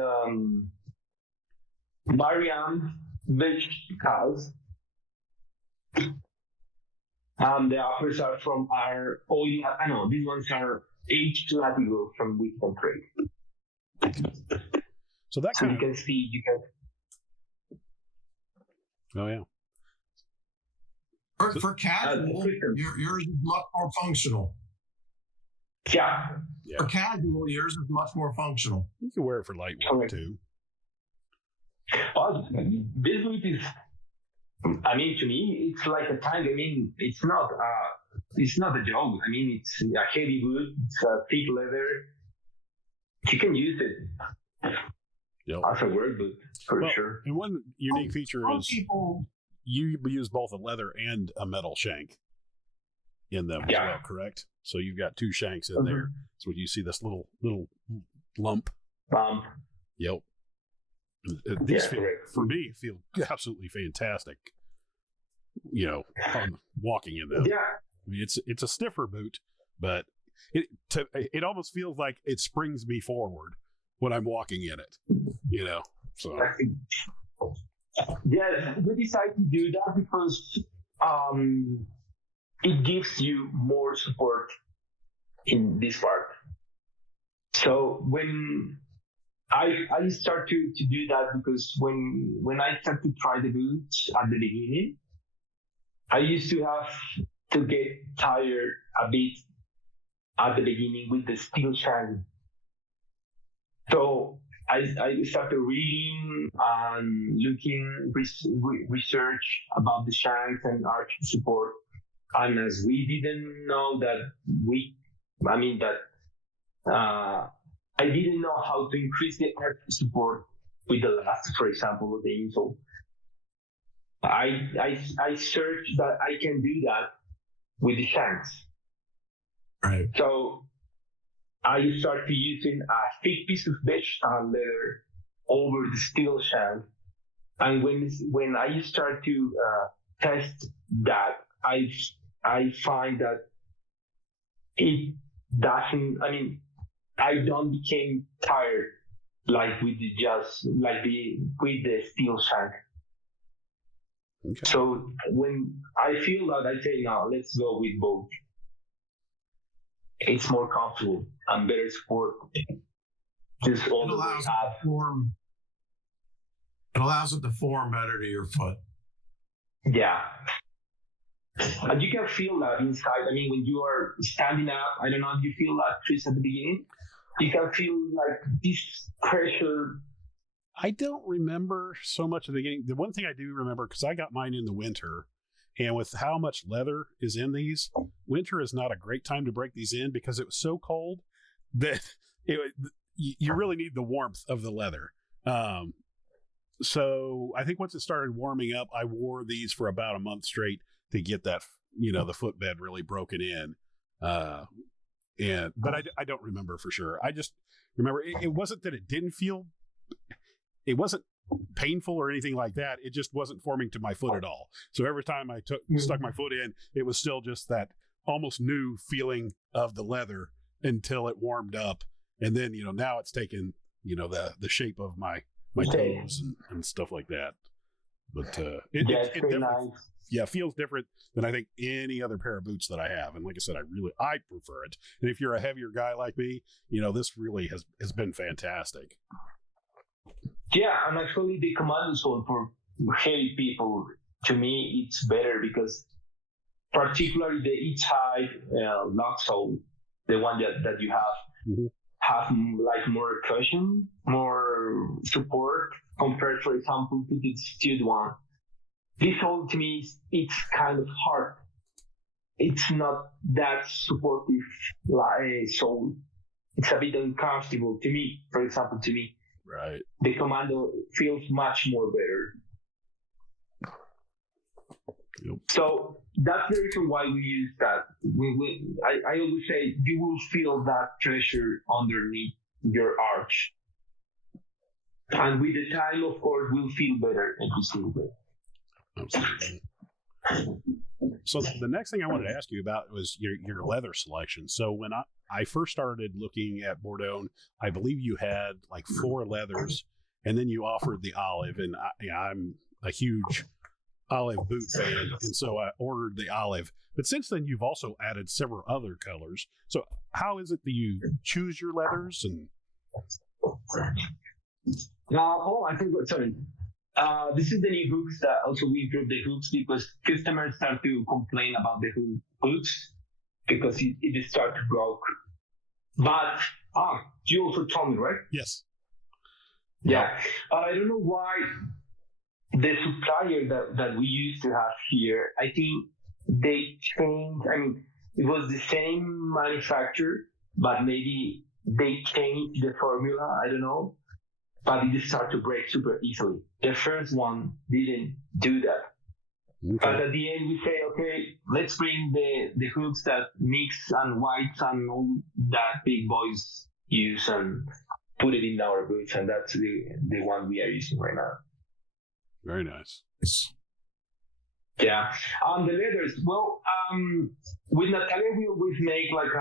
Marianne beach cows. The uppers are from our oil. These ones are aged latigo from wheat and trade. So that kind you can see, Oh yeah. For casual, yours is much more functional. Yeah. For casual, yours is much more functional. You can wear it for light work too. This boot is, to me, it's like a tank. It's not a joke. It's a heavy boot. It's a thick leather. You can use it as a work boot for sure. And one unique feature is you use both a leather and a metal shank. in them as well, correct? So you've got 2 shanks in there. So you see this little lump. Yep. These for me feel absolutely fantastic. On walking in them. Yeah. I mean, it's a stiffer boot, but it almost feels like it springs me forward when I'm walking in it. So. Yes, we decided to do that because it gives you more support in this part. So when I start to do that because when I start to try the boots at the beginning, I used to have to get tired a bit at the beginning with the steel shank. So I started reading and looking research about the shanks and arch support. And as we didn't know I didn't know how to increase the arch support with the last, for example, of the insole. I searched that I can do that with the shanks. Right. So I started using a thick piece of vegetable leather over the steel shank. And when I start to test that, I find that it doesn't. I don't become tired like with the steel shank. Okay. So when I feel that, I say, now let's go with both. It's more comfortable and better support. Just all It the way allows up. It allows it to form better to your foot. Yeah. And you can feel that inside. When you are standing up, I don't know if you feel that, Chris, at the beginning. You can feel like this pressure. I don't remember so much at the beginning. The one thing I do remember, because I got mine in the winter, and with how much leather is in these, winter is not a great time to break these in because it was so cold that you really need the warmth of the leather. So I think once it started warming up, I wore these for about a month straight to get that, the footbed really broken in. But I don't remember for sure. I just remember it wasn't that it wasn't painful or anything like that. It just wasn't forming to my foot at all. So every time I stuck my foot in, it was still just that almost new feeling of the leather until it warmed up. And then, now it's taken, the shape of my toes and stuff like that. But it definitely, nice. Feels different than I think any other pair of boots that I have. And like I said, I prefer it. And if you're a heavier guy like me, this really has been fantastic. Yeah, and actually the commando sole for heavy people, to me, it's better because particularly the each side lock sole, the one that you have, have like more cushion, more support compared, for example, to the steel one. This sole to me, it's kind of hard. It's not that supportive like sole. It's a bit uncomfortable to me, for example, to me. Right. The commando feels much more better. Yep. So that's the reason why we use that. I always say you will feel that pressure underneath your arch. And with the time, of course, we'll feel better every single day. Absolutely. So the next thing I wanted to ask you about was your leather selection. So when I first started looking at Bordon, I believe you had like 4 leathers, and then you offered the olive, and I'm a huge olive boot fan, and so I ordered the olive. But since then, you've also added several other colors. So how is it that you choose your leathers? And I think sorry. This is the new hooks that also we improved the hooks because customers start to complain about the hooks because it started to broke. But you also told me, right? Yes. Yeah. I don't know why the supplier that we used to have here, I think they changed. It was the same manufacturer, but maybe they changed the formula. I don't know. But it just started to break super easily. The first one didn't do that. But at the end, we say, okay, let's bring the hooks that mix and whites and all that big boys use and put it in our boots, and that's the one we are using right now. Very nice. Yeah. The leathers. Well, with Natalia, we always make like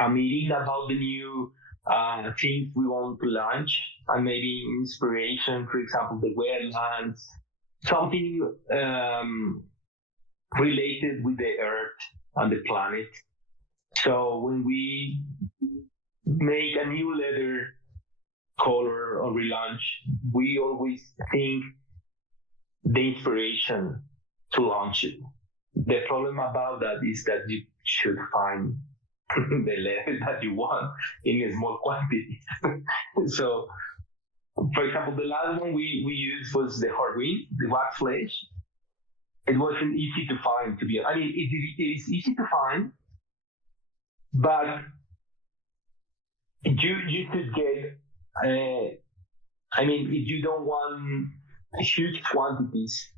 a meeting about the new things we want to launch, and maybe inspiration. For example, the wetlands, something related with the earth and the planet. So when we make a new leather color or relaunch, we always think the inspiration to launch it. The problem about that is that you should find the leather that you want in a small quantity. So, for example, the last one we used was the Horween, the wax flesh. It wasn't easy to find, to be honest. I mean, it is easy to find, but you could get, I mean, if you don't want huge quantities,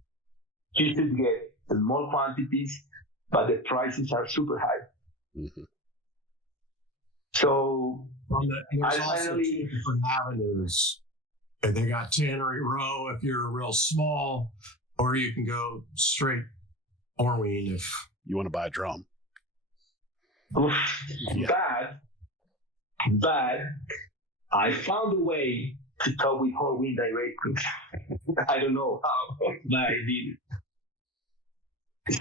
you should get small quantities, but the prices are super high. Mm-hmm. Well, So there's also two different avenues. And they got Tannery Row if you're real small, or you can go straight Horween if you want to buy a drum. But I found a way to talk with Horween directly. I don't know how, but I did.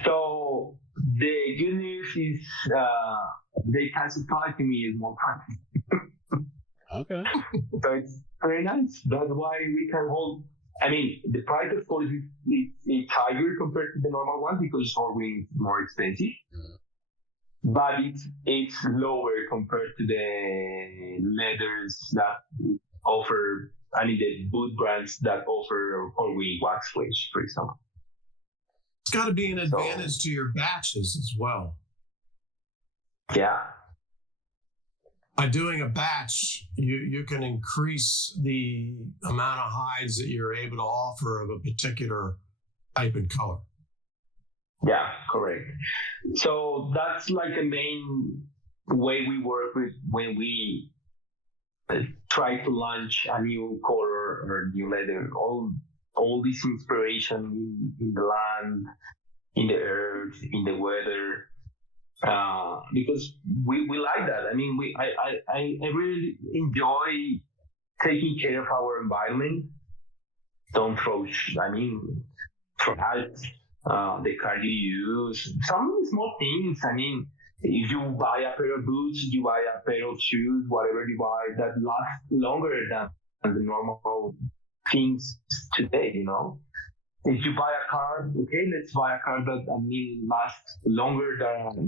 So the good news is they can supply to me in one time. Okay. So it's very nice. That's why we can hold. I mean, the price, of course, is higher compared to the normal one because Horween is more expensive. Mm. But it's lower compared to the leathers that offer, I mean, the boot brands that offer Horween wax flesh, for example. it's got to be an advantage to your batches as well. Yeah. By doing a batch, you can increase the amount of hides that you're able to offer of a particular type and color. Yeah, correct. So that's like a main way we work with when we try to launch a new color or new leather. All this inspiration in the land, in the earth, in the weather. Because we like that. I mean, I really enjoy taking care of our environment. Don't throw, out the card you use. Some small things. I mean, if you buy a pair of boots, you buy a pair of shoes, whatever you buy, that lasts longer than the normal things today, you know? If you buy a car, okay, let's buy a car that lasts longer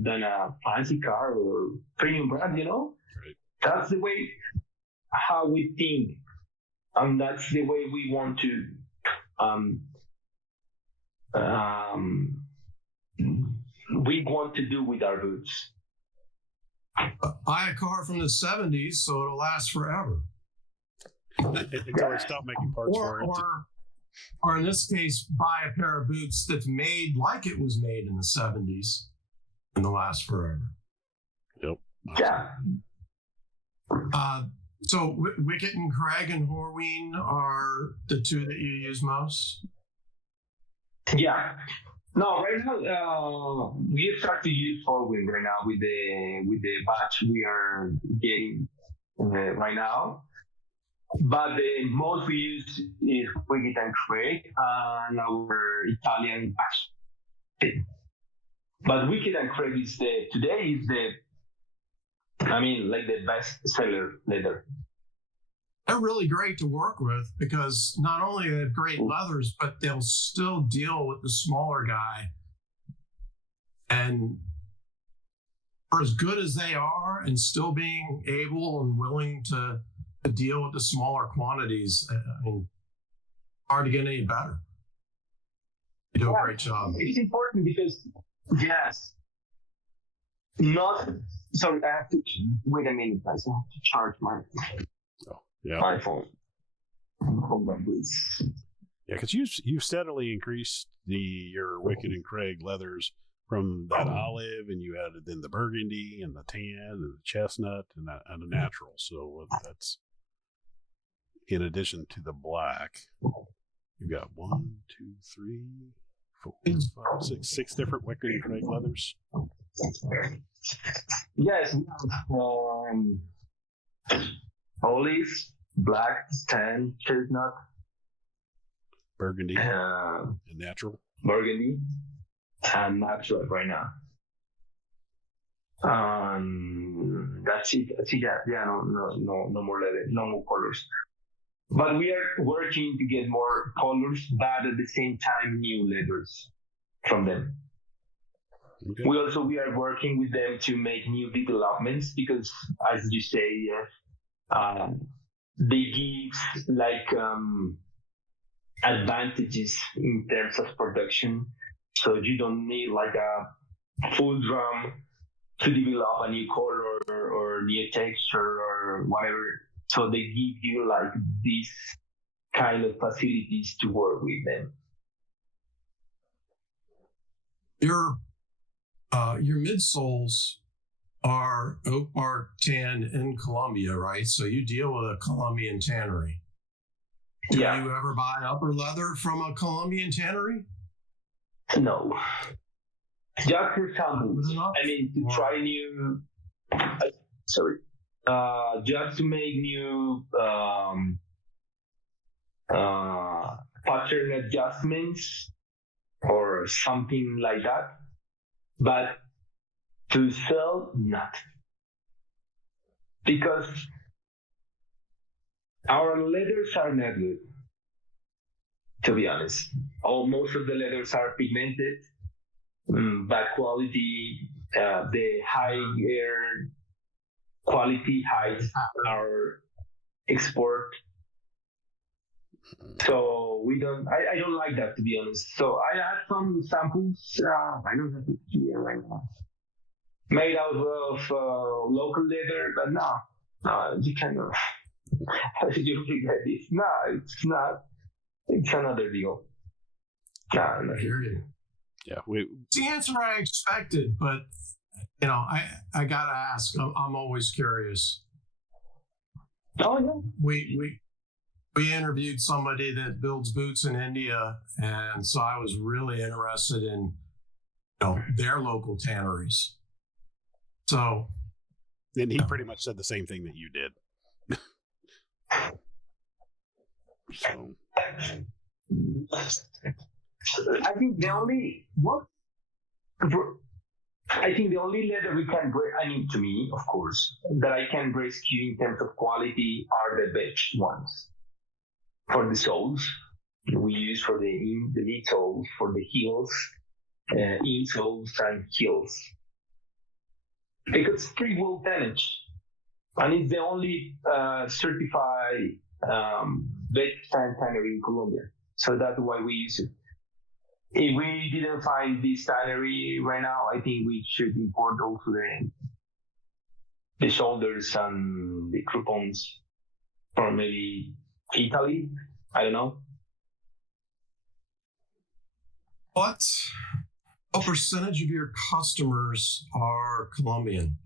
than a fancy car or premium brand, you know? Right. That's the way how we think. And that's the way we want to do with our boots. Buy a car from the 70s so it'll last forever. Until they stop making parts for it. Or in this case, buy a pair of boots that's made like it was made in the 70s and they'll last forever. Yep. Yeah. So Wicket and Craig and Horween are the two that you use most? Yeah. No, right now we have started to use Horween right now with the batch we are getting right now. But the most we use is Wicket and Craig and our Italian batch. But Wicket and Craig today is the best seller leather. They're really great to work with because not only they have great leathers, but they'll still deal with the smaller guy. And for as good as they are and still being able and willing to deal with the smaller quantities, hard to get any better. You do a great job. It's important because, yes, sorry, I have to, wait a minute, guys. I have to charge my phone. Hold on, please. Yeah, because you've steadily increased your Wicked and Craig leathers from that olive, and you added then the burgundy and the tan and the chestnut and the natural. So that's in addition to the black. You've got 1, 2, 3, 4, 5, 6 different Wicked and Craig leathers. Yes, olive, black, tan, chestnut, burgundy, and natural. Burgundy and natural right now. That's it. Yeah. No more leather, no more colors. But we are working to get more colors, but at the same time, new leathers from them. Okay. We are working with them to make new developments because, as you say, they give like advantages in terms of production. So you don't need like a full drum to develop a new color or new texture or whatever. So they give you like these kind of facilities to work with them. Your midsoles are oak bark tan in Colombia, right? So you deal with a Colombian tannery. Do you ever buy upper leather from a Colombian tannery? No. Just for samples. I mean, to try new. Just to make new pattern adjustments or something like that. But to sell, not. Because our leathers are not good, to be honest. Most of the leathers are pigmented, bad quality. The higher quality hides our export. So we don't. I don't like that, to be honest. So I had some samples. I don't have it here right now. Made out of local leather, but no, you cannot. You regret this? No, it's not. It's another deal. No, I'm not here. Yeah, it's the answer I expected, but I gotta ask. I'm always curious. Oh yeah. We interviewed somebody that builds boots in India, and so I was really interested in their local tanneries. So, and he pretty much said the same thing that you did. So, I think the only leather we can to me, of course, that I can rescue in terms of quality are the best ones. For the soles, we use for the midsoles, for the heels, insoles and heels. Because it's pretty well finished, and it's the only certified best tannery in Colombia. So that's why we use it. If we didn't find this tannery right now, I think we should import also the shoulders and the croupons from maybe Italy. I don't know. What percentage of your customers are Colombian?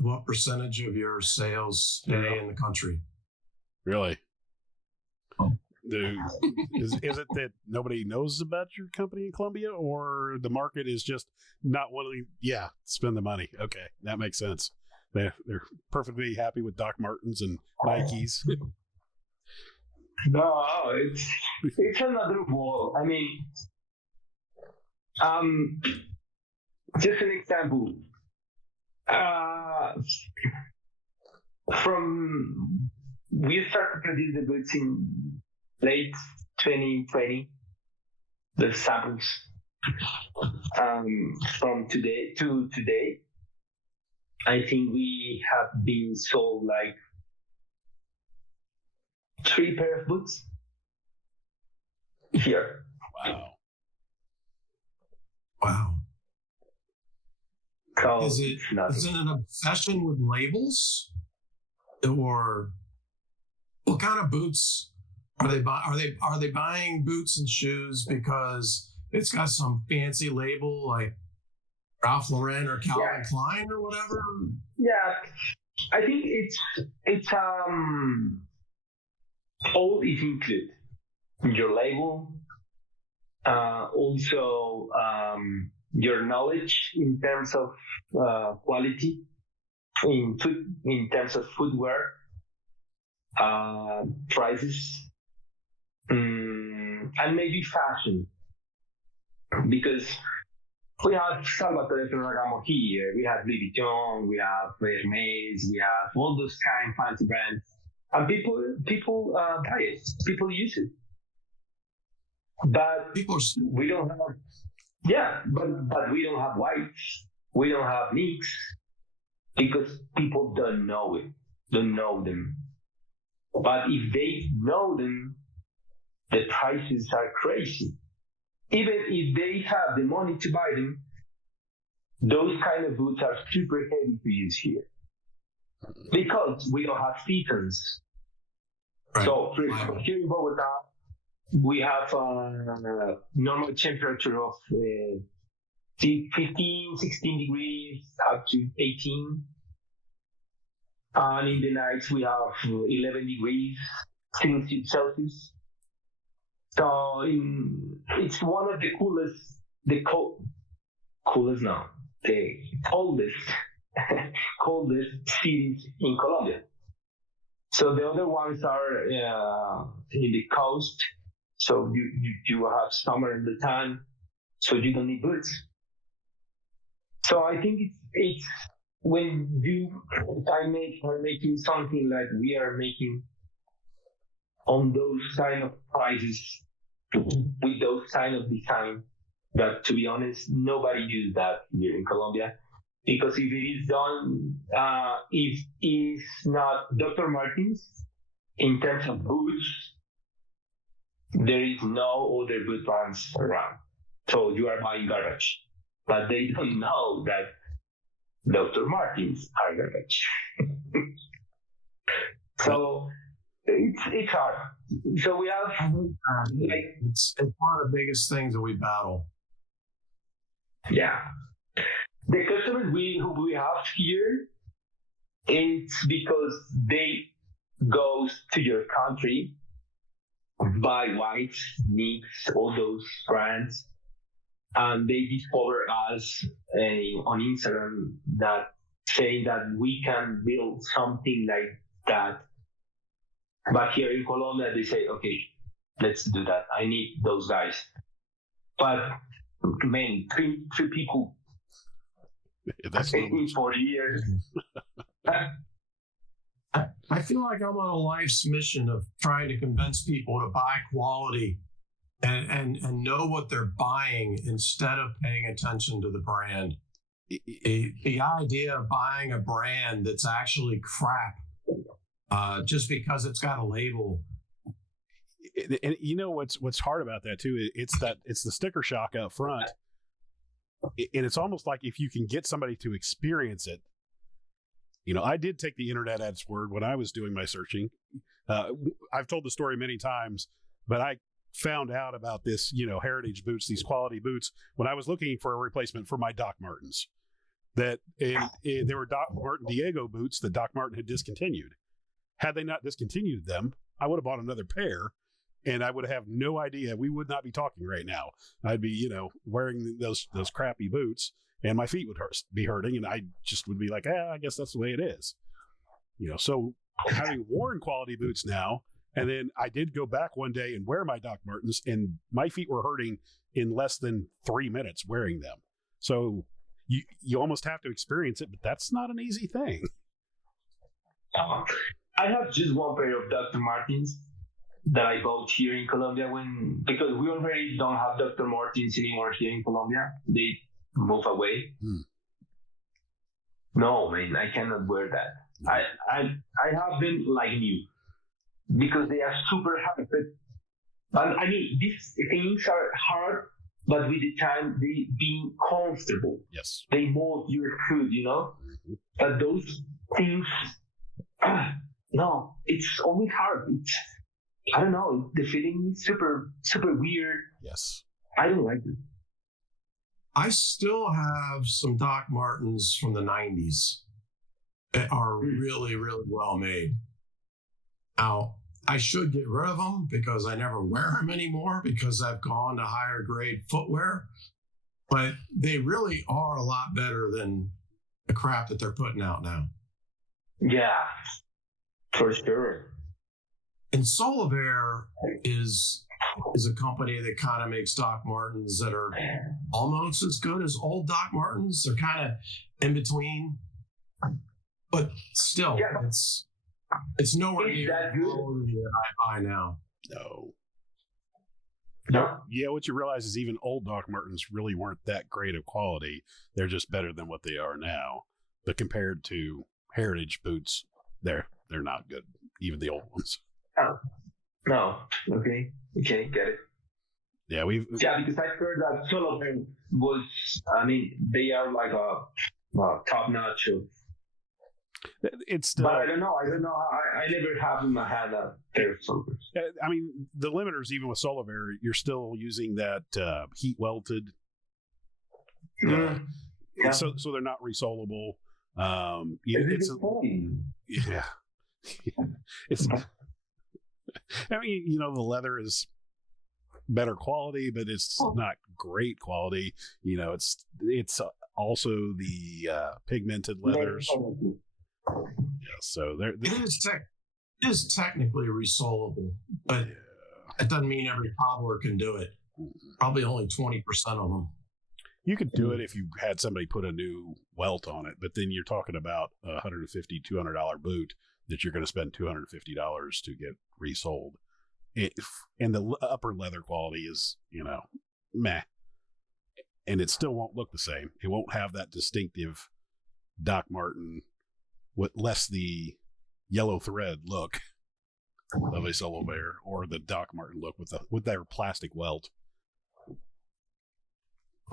What percentage of your sales stay in the country? Really? Is it that nobody knows about your company in Colombia, or the market is just not willing? Yeah, spend the money. Okay, that makes sense. They're perfectly happy with Doc Martens and Nikes. No, it's another world. I mean, just an example. We started to produce the goods in late 2020, the samples. From today to today, I think we have been sold like 3 pair of boots here. Wow. So is it an obsession with labels? Or what kind of boots Are they buying boots and shoes because it's got some fancy label like Ralph Lauren or Calvin Klein or whatever? Yeah, I think it's all is included. Your label, also your knowledge in terms of quality, in terms of footwear, prices, and maybe fashion, because we have Salvatore Ferragamo here, we have Louis Vuitton, we have Hermes, we have all those kind of fancy brands, and people buy it, people use it, but we don't have, but we don't have whites, we don't have nicks, because people don't know them. But if they know them, the prices are crazy. Even if they have the money to buy them, those kind of boots are super heavy to use here because we don't have seasons. Right. So, for example, here in Bogota, we have a normal temperature of 15, 16 degrees up to 18. And in the nights, we have 11 degrees Celsius. So it's one of the coldest cities in Colombia. So the other ones are in the coast. So you have summer in the time, so you don't need boots. So I think it's when are making something like we are making on those kind of prices with those kind of design, that to be honest, nobody uses that here in Colombia, because if it is done, if it's not Dr. Martens in terms of boots, there is no other boot brands around. So you are buying garbage, but they don't know that Dr. Martens are garbage. So it's hard. So we have it's one of the biggest things that we battle. Yeah, the customers who we have here, it's because they go to your country, buy whites, nicks, all those brands, and they discover us on Instagram, that saying that we can build something like that. But here in Colombia, they say, okay, let's do that. I need those guys. But man, three people in 40 years. I feel like I'm on a life's mission of trying to convince people to buy quality and know what they're buying instead of paying attention to the brand. The idea of buying a brand that's actually crap just because it's got a label. And you know what's hard about that too? It's the sticker shock up front, and it's almost like if you can get somebody to experience it. You know, I did take the internet at its word when I was doing my searching. I've told the story many times, but I found out about this, heritage boots, these quality boots, when I was looking for a replacement for my Doc Martens. There were Doc Marten Diego boots that Doc Marten had discontinued. Had they not discontinued them, I would have bought another pair, and I would have no idea. We would not be talking right now. I'd be, wearing those crappy boots, and my feet would be hurting, and I just would be like, I guess that's the way it is. So having worn quality boots now, and then I did go back one day and wear my Doc Martens, and my feet were hurting in less than 3 minutes wearing them. So you almost have to experience it, but that's not an easy thing. I have just one pair of Dr. Martens that I bought here in Colombia because we already don't have Dr. Martens anymore here in Colombia. They move away. No, man, I cannot wear that. I have them like new because they are super hard. But I mean, these things are hard, but with the time they being comfortable. Yes. They mold your foot, Mm-hmm. But those things, no, it's always hard. I don't know. The feeling is super, super weird. Yes. I don't like it. I still have some Doc Martens from the 90s that are really, really well made. Now, I should get rid of them because I never wear them anymore because I've gone to higher grade footwear. But they really are a lot better than the crap that they're putting out now. Yeah, for sure. And Solaver is a company that kind of makes Doc Martens that are almost as good as old Doc Martens. They're kind of in between, but still, it's nowhere near the quality that I buy now. No. No. Yeah, what you realize is even old Doc Martens really weren't that great of quality. They're just better than what they are now. But compared to heritage boots, they're not good. Even the old ones. Oh. No. Okay, get it. Yeah, because I heard that some of them was. I mean, they are like a top notch of. It's still, but I don't know. I never have in my hand a pair of Solvers. I mean, the limiters, even with Solaver, you're still using that heat welted. Yeah. So they're not resolable. Yeah. It's. I mean, the leather is better quality, but it's not great quality. It's also the pigmented leathers. Yeah, so it is technically resolable, but it doesn't mean every cobbler can do it. Probably only 20% of them. You could do it if you had somebody put a new welt on it, but then you're talking about a $150, $200 boot that you're going to spend $250 to get resold. And the upper leather quality is, meh. And it still won't look the same. It won't have that distinctive Doc Marten with less the yellow thread look of a Solaver or the Doc Marten look with their plastic welt.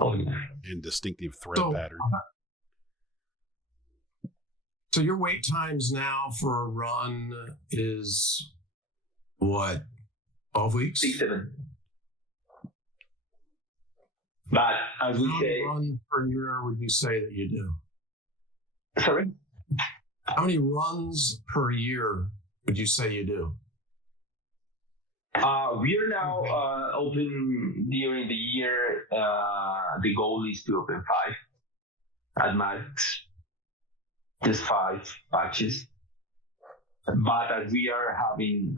And distinctive thread pattern. So your wait times now for a run is what? 12 weeks? 6, 7. But I would say. How many runs per year would you say that you do? Sorry? How many runs per year would you say you do? We are now open during the year. The goal is to open 5 at max, just 5 batches. But as we are having,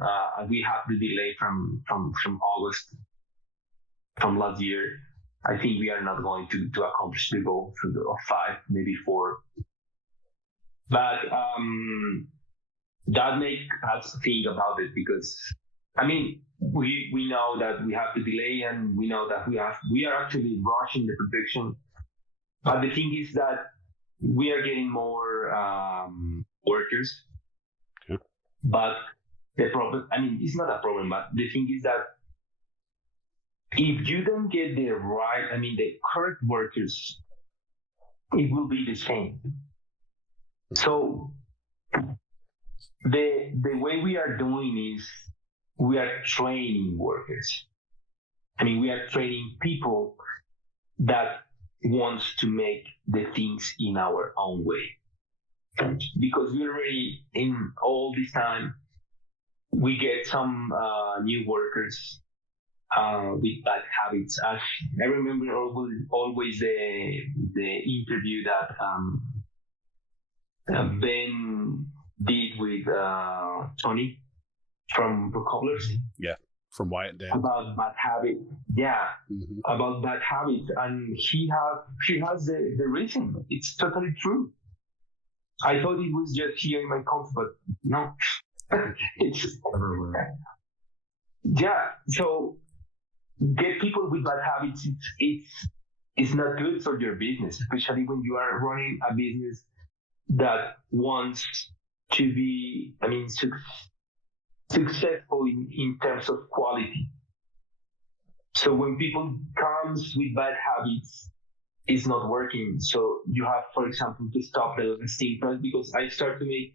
we have the delay from August from last year. I think we are not going to accomplish the goal of 5, maybe 4. But that makes us think about it because, I mean, we know that we have the delay and we know that we are actually rushing the production. But the thing is that we are getting more workers. Okay. But the problem, I mean, it's not a problem, but the thing is that if you don't get the correct workers, it will be the same. So the way we are doing is we are training workers. I mean, we are training people that wants to make the things in our own way. Because we already, in all this time, we get some new workers with bad habits. I remember always the interview that Ben did with Tony from Clover. Yeah, from Wyatt Dan. About bad habits. Yeah, about bad habits. And he has the reason. It's totally true. I thought it was just here in my country, but no. It's everywhere. Yeah, so get people with bad habits, it's not good for your business, especially when you are running a business that wants to be, successful in terms of quality. So when people comes with bad habits, it's not working. So you have, for example, to stop the steam press, because I start to make,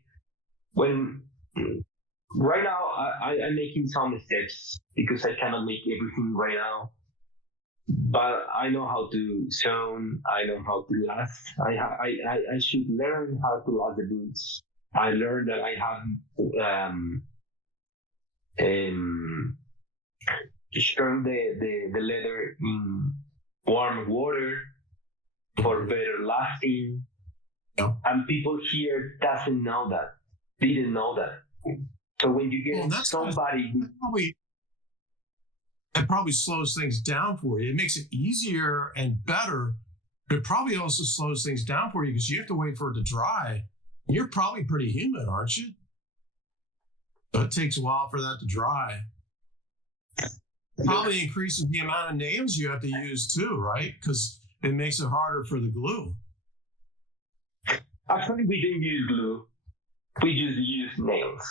when right now I'm making some steps because I cannot make everything right now. But I know how to zone. I know how to last. I should learn how to last the boots. I learned that I have turn the leather in warm water for better lasting. Yeah. And people here doesn't know that. Didn't know that. So when you get somebody, it probably slows things down for you. It makes it easier and better. But it probably also slows things down for you because you have to wait for it to dry. You're probably pretty humid, aren't you? So it takes a while for that to dry. Probably increases the amount of nails you have to use too, right? Because it makes it harder for the glue. Actually, we didn't use glue. We just use nails.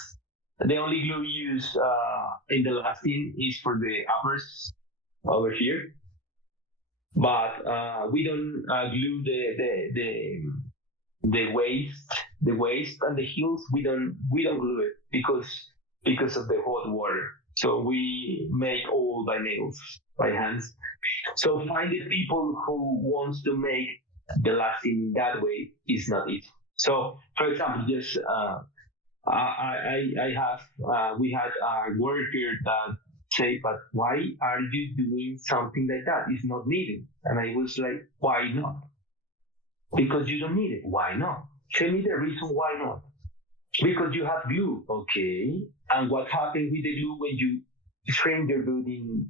The only glue we use in the lasting is for the uppers over here. But we don't glue the waist and the heels. We don't glue it because of the hot water. So we make all by nails, by hands. So finding people who wants to make the lasting that way is not easy. So, for example, just we had a worker that say, but why are you doing something like that? It's not needed. And I was like, why not? Because you don't need it. Why not? Tell me the reason why not. Because you have glue. Okay. And what happens with the glue when you strain your glue in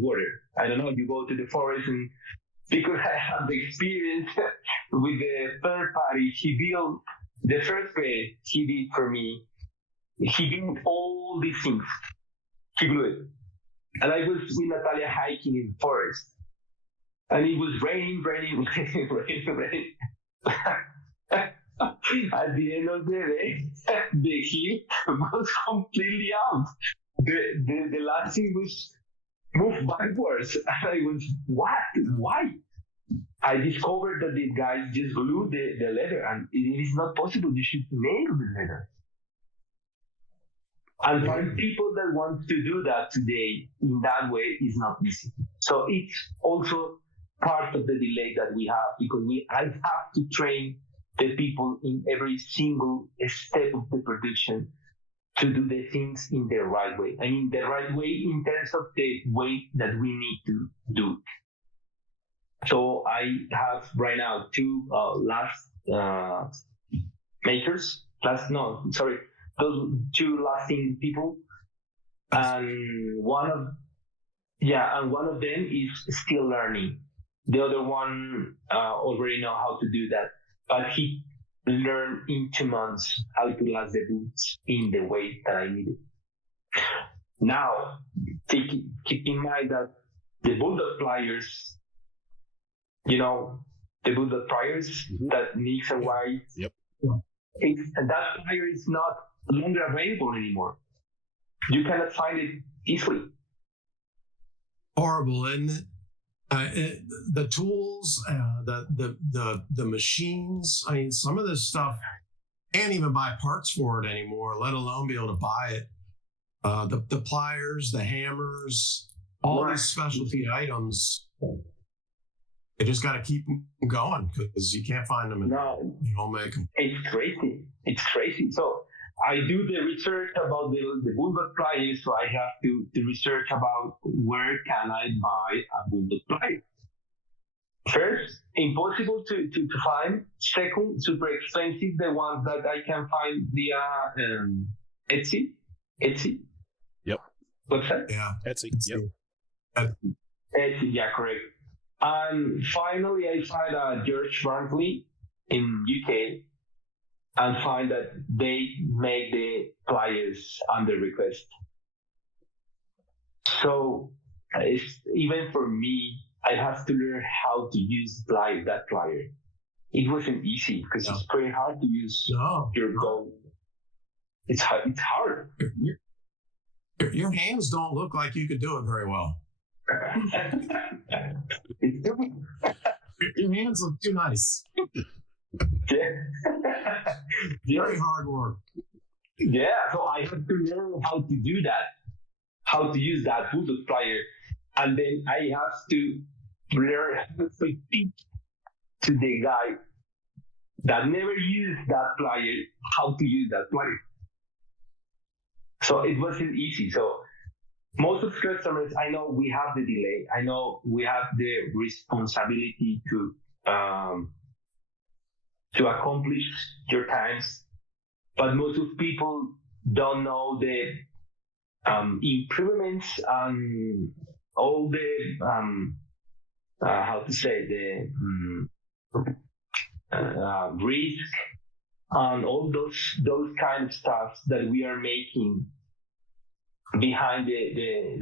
water? I don't know, you go to the forest and because I have the experience with the third party, he built the first bed he did for me. He did all these things. He blew it. And I was with Natalia hiking in the forest. And it was raining. At the end of the day, the heat was completely out. The last thing was moved backwards. And I was, what? Why? I discovered that the guys just glued the leather, and it is not possible. You should nail the leather. And find people that want to do that today in that way is not easy. So it's also part of the delay that we have because I have to train the people in every single step of the production to do the things in the right way. I mean, the right way in terms of the way that we need to do it. So I have right now two those two lasting people, and one of them is still learning. The other one already know how to do that, but he learned in 2 months how to last the boots in the way that I needed. Now, keep in mind that the bulldog pliers, the bulldog pliers that mix and white. Yep. That plier is not longer available anymore. You cannot find it easily. Horrible, isn't it? The tools, the machines. I mean, some of this stuff can't even buy parts for it anymore, let alone be able to buy it. The pliers, the hammers, all these specialty items. They just got to keep them going because you can't find them. You don't make them. It's crazy. So I do the research about the bulldog pliers, so I have to research about where can I buy a bulldog plier. First, impossible to find. Second, super expensive. The ones that I can find via Etsy. Yep. What's that? Yeah. Etsy. Yep. Etsy, yeah, correct. And finally, I find George Brantley in UK and find that they make the pliers under request. So even for me, I have to learn how to use that plier. It wasn't easy because it's pretty hard to use your gold. It's hard. Your hands don't look like you could do it very well. Your hands look too nice. Yeah. Very hard work. Yeah, so I had to learn how to do that, how to use that bulldog plier, and then I have to learn how to speak to the guy that never used that plier how to use that plier. So it wasn't easy. So most of customers, I know we have the delay. I know we have the responsibility to accomplish your times, but most of people don't know the improvements and all the how to say the risk and all those kind of stuff that we are making behind the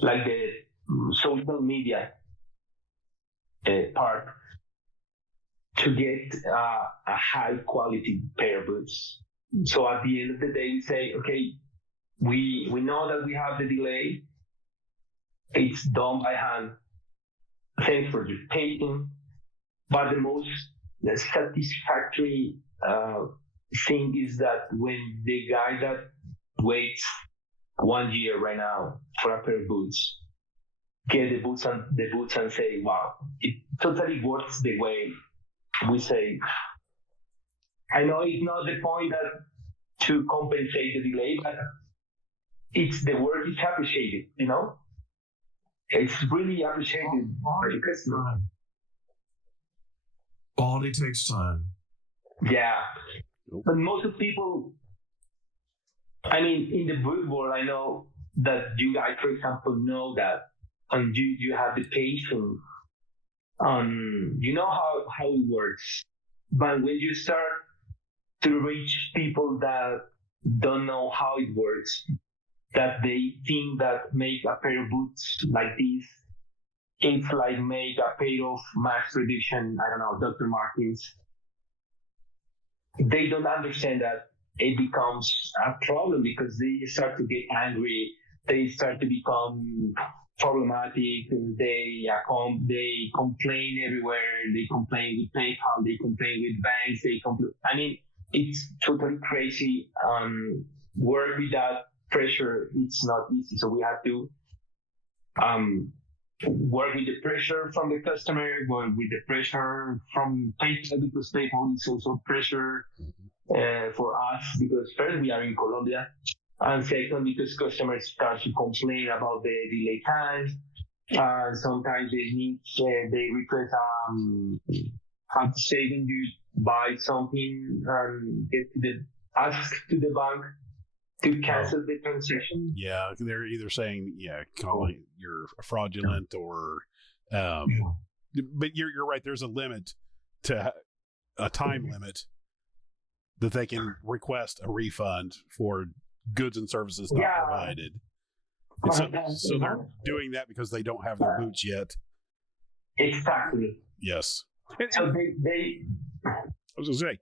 like the social media part to get a high quality pair of boots. So at the end of the day, we say, okay, we know that we have the delay. It's done by hand. Thanks for your patience. But the most satisfactory thing is that when the guy that waits 1 year right now for a pair of boots, get the boots and say, wow, it totally works the way we say. I know it's not the point that to compensate the delay, but it's the work is appreciated, you know? It's really appreciated by the customer. Quality takes time. Yeah. But most of people, I mean, in the boot world, I know that you guys, for example, know that, and you have the patience, you know how it works. But when you start to reach people that don't know how it works, that they think that make a pair of boots like this, it's like make a pair of mass production, I don't know, Dr. Martens. They don't understand that it becomes a problem because they start to get angry. They start to become problematic. They complain everywhere. They complain with PayPal. They complain with banks. I mean, it's totally crazy. Work with that pressure, it's not easy. So we have to work with the pressure from the customer, work with the pressure from PayPal because PayPal is also pressure for us because first we are in Colombia, and second because customers start to complain about the delay times. Sometimes they request how to say when you buy something and ask to the bank to cancel the transaction. Yeah, they're either saying calling you're fraudulent or but you're right, there's a limit to a time limit that they can request a refund for goods and services not provided. And so they're doing that because they don't have their boots yet. Exactly. Yes. So they I was going to say,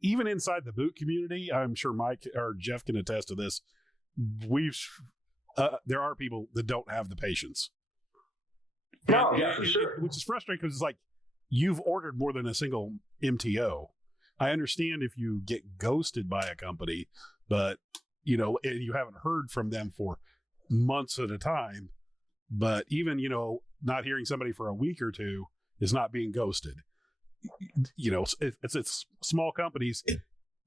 even inside the boot community, I'm sure Mike or Jeff can attest to this. There are people that don't have the patience. No, yeah, for sure. Which is frustrating because it's like you've ordered more than a single MTO. I understand if you get ghosted by a company, but and you haven't heard from them for months at a time. But even not hearing somebody for a week or two is not being ghosted. It's small companies.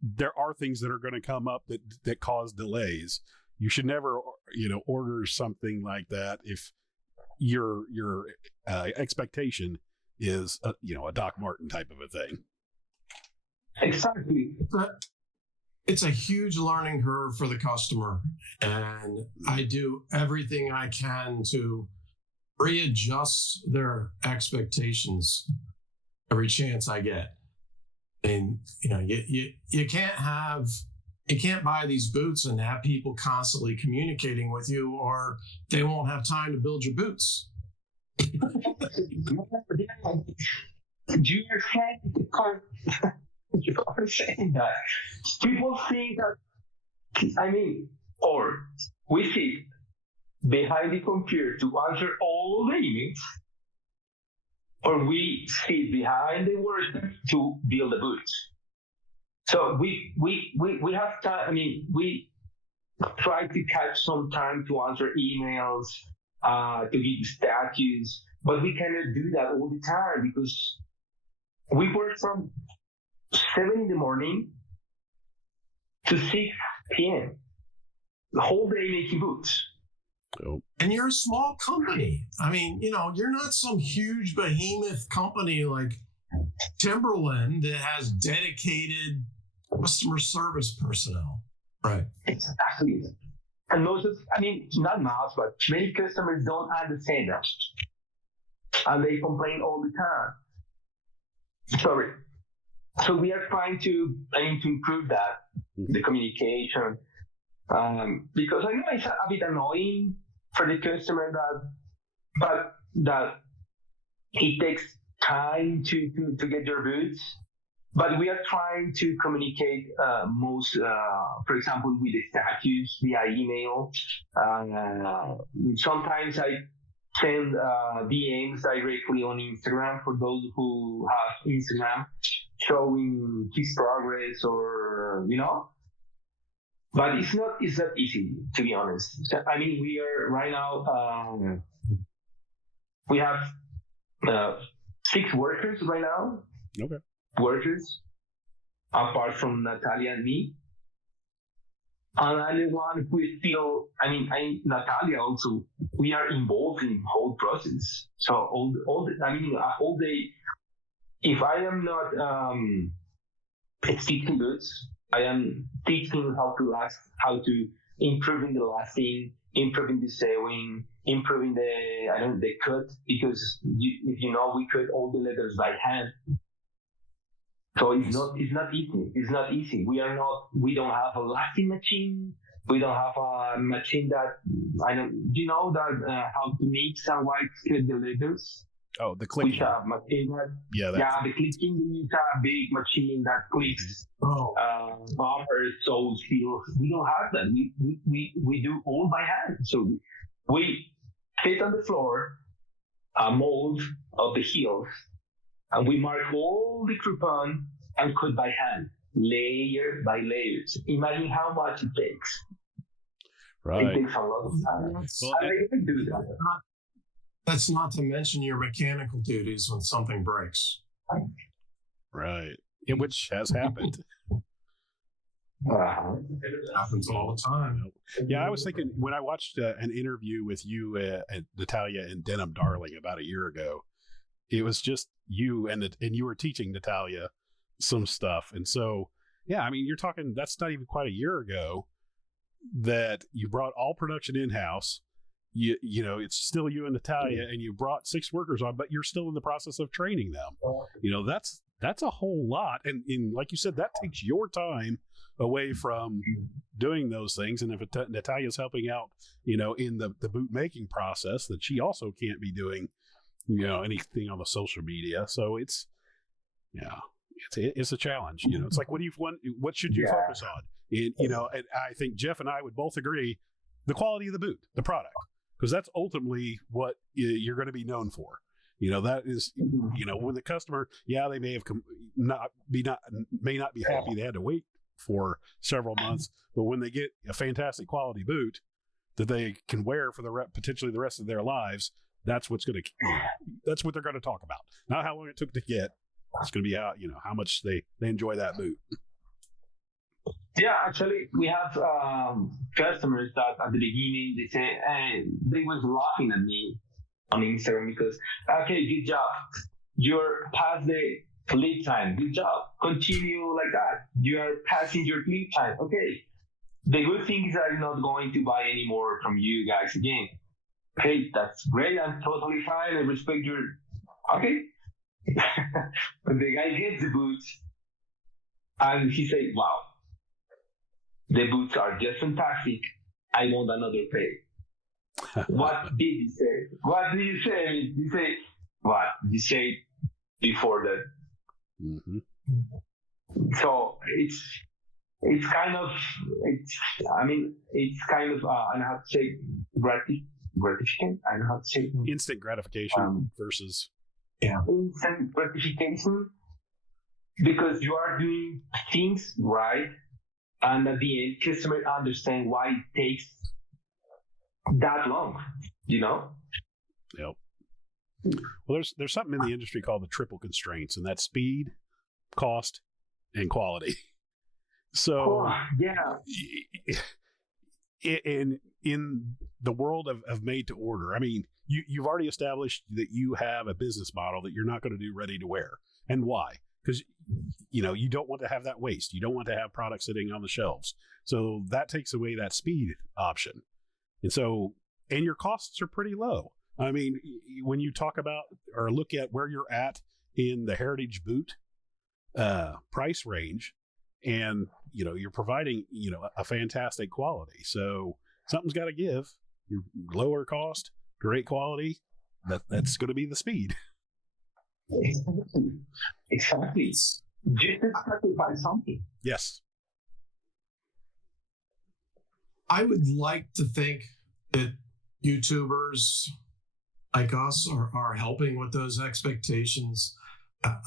There are things that are going to come up that cause delays. You should never, order something like that if your expectation is a Doc Martin type of a thing. Exactly. It's a huge learning curve for the customer, and I do everything I can to readjust their expectations every chance I get. And you can't buy these boots and have people constantly communicating with you, or they won't have time to build your boots. You are saying that people think that or we sit behind the computer to answer all the emails, or we sit behind the worker to build the boots. So we have time. I mean, we try to catch some time to answer emails, to give status, but we cannot do that all the time because we work from 7 in the morning to 6 p.m. the whole day making boots. Oh. And you're a small company. I mean, you're not some huge behemoth company like Timberland that has dedicated customer service personnel. Right. Exactly. And not most, but many customers don't understand that. And they complain all the time. Sorry. So we are trying to improve that, the communication. Because I know it's a bit annoying for the customer that it takes time to get your boots. But we are trying to communicate for example, with the status via email. Sometimes I send DMs directly on Instagram for those who have Instagram, showing his progress or. But it's not easy, to be honest. I mean, we are right now. We have 6 workers right now. Okay. Workers, apart from Natalia and me. And I'm the one who is still. Natalia also. We are involved in the whole process. So a whole day. If I am not stitching boots, I am teaching how to improving the lasting, improving the sewing, improving the cut, because we cut all the letters by hand. So it's not easy. It's not easy. We don't have a lasting machine. We don't have a machine that how to mix and white cut the letters. Oh, the clicking. We have machine that, the clicking. We use a big machine that clicks buffers, so seals. We don't have that. We do all by hand. So we fit on the floor a mold of the heels, and we mark all the coupon and cut by hand, layer by layers. Imagine how much it takes. Right. It takes a lot of time. Well, I can do that. That's not to mention your mechanical duties when something breaks. Right. Which has happened. It happens all the time. Yeah, I was thinking when I watched an interview with you and Natalia and Denim Darling about a year ago, it was just you and you were teaching Natalia some stuff. And so, yeah, I mean, you're talking, that's not even quite a year ago that you brought all production in-house. You know, it's still you and Natalia, and you brought 6 workers on, but you're still in the process of training them. That's a whole lot. And like you said, that takes your time away from doing those things. And if Natalia's helping out, in the boot making process, then she also can't be doing, anything on the social media. So it's a challenge. It's like, what should you focus on? And, and I think Jeff and I would both agree, the quality of the boot, the product, because that's ultimately what you're going to be known for. That is, when the customer, they may have may not be happy they had to wait for several months, but when they get a fantastic quality boot that they can wear for potentially the rest of their lives, that's what's going to, that's what they're going to talk about. Not how long it took to get. It's going to be how much they enjoy that boot. Yeah, actually, we have customers that at the beginning they say, they was laughing at me on Instagram because, okay, good job, you're past the lead time, good job, continue like that, you are passing your lead time. Okay, the good thing is that I'm not going to buy any more from you guys again. Okay, that's great, I'm totally fine, I respect your, okay. But the guy gets the boots and he said, wow, the boots are just fantastic. I want another pair. What did you say? What did you say? You say what? You say before that. Mm-hmm. So it's kind of I don't know how to say gratification. I don't know how to say instant gratification versus instant gratification. because you are doing things right, and at the end, customer understand why it takes that long. Yep. Well, there's something in the industry called the triple constraints, and that's speed, cost, and quality. So, yeah. In the world of made to order, I mean, you've already established that you have a business model that you're not going to do ready to wear. And why? Because, you don't want to have that waste. You don't want to have products sitting on the shelves. So that takes away that speed option. And your costs are pretty low. I mean, when you talk about or look at where you're at in the heritage boot price range, and you're providing a fantastic quality, so something's got to give. Your lower cost, great quality, that's going to be the speed. Exactly. Just to sacrifice something. Yes. I would like to think that YouTubers like us are helping with those expectations.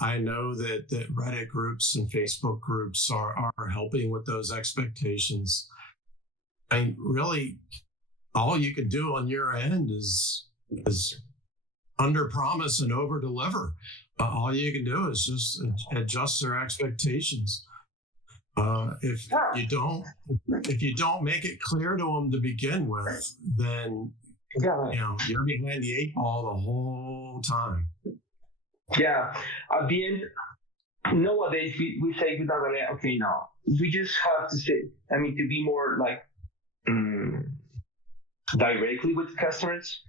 I know that Reddit groups and Facebook groups are helping with those expectations. I mean, really, all you can do on your end is under promise and over deliver. All you can do is just adjust their expectations. If you don't make it clear to them to begin with, then you're behind the eight ball the whole time. Yeah. At the end, nowadays we say okay, now we just have to say, to be more like directly with customers.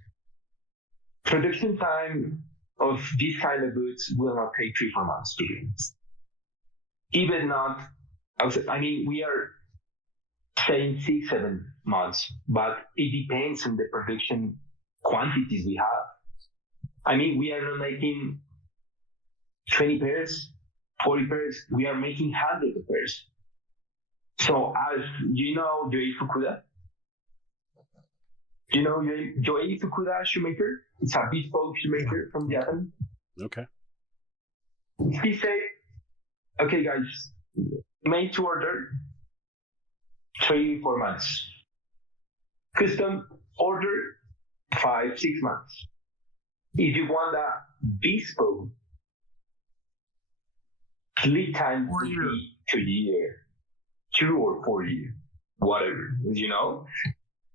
Production time of these kind of goods will not take 3-4 months to do. Even not, we are saying 6-7 months, but it depends on the production quantities we have. We are not making 20 pairs, 40 pairs, we are making hundreds of pairs. So as you know, Joey Fukuda? You know Joey Fukuda shoemaker? It's a bespoke shoemaker from Japan. Okay. He said, okay guys, made to order, 3-4 months. Custom order, 5-6 months. If you want a bespoke, lead time would be 2 years, 2 or 4 years, whatever,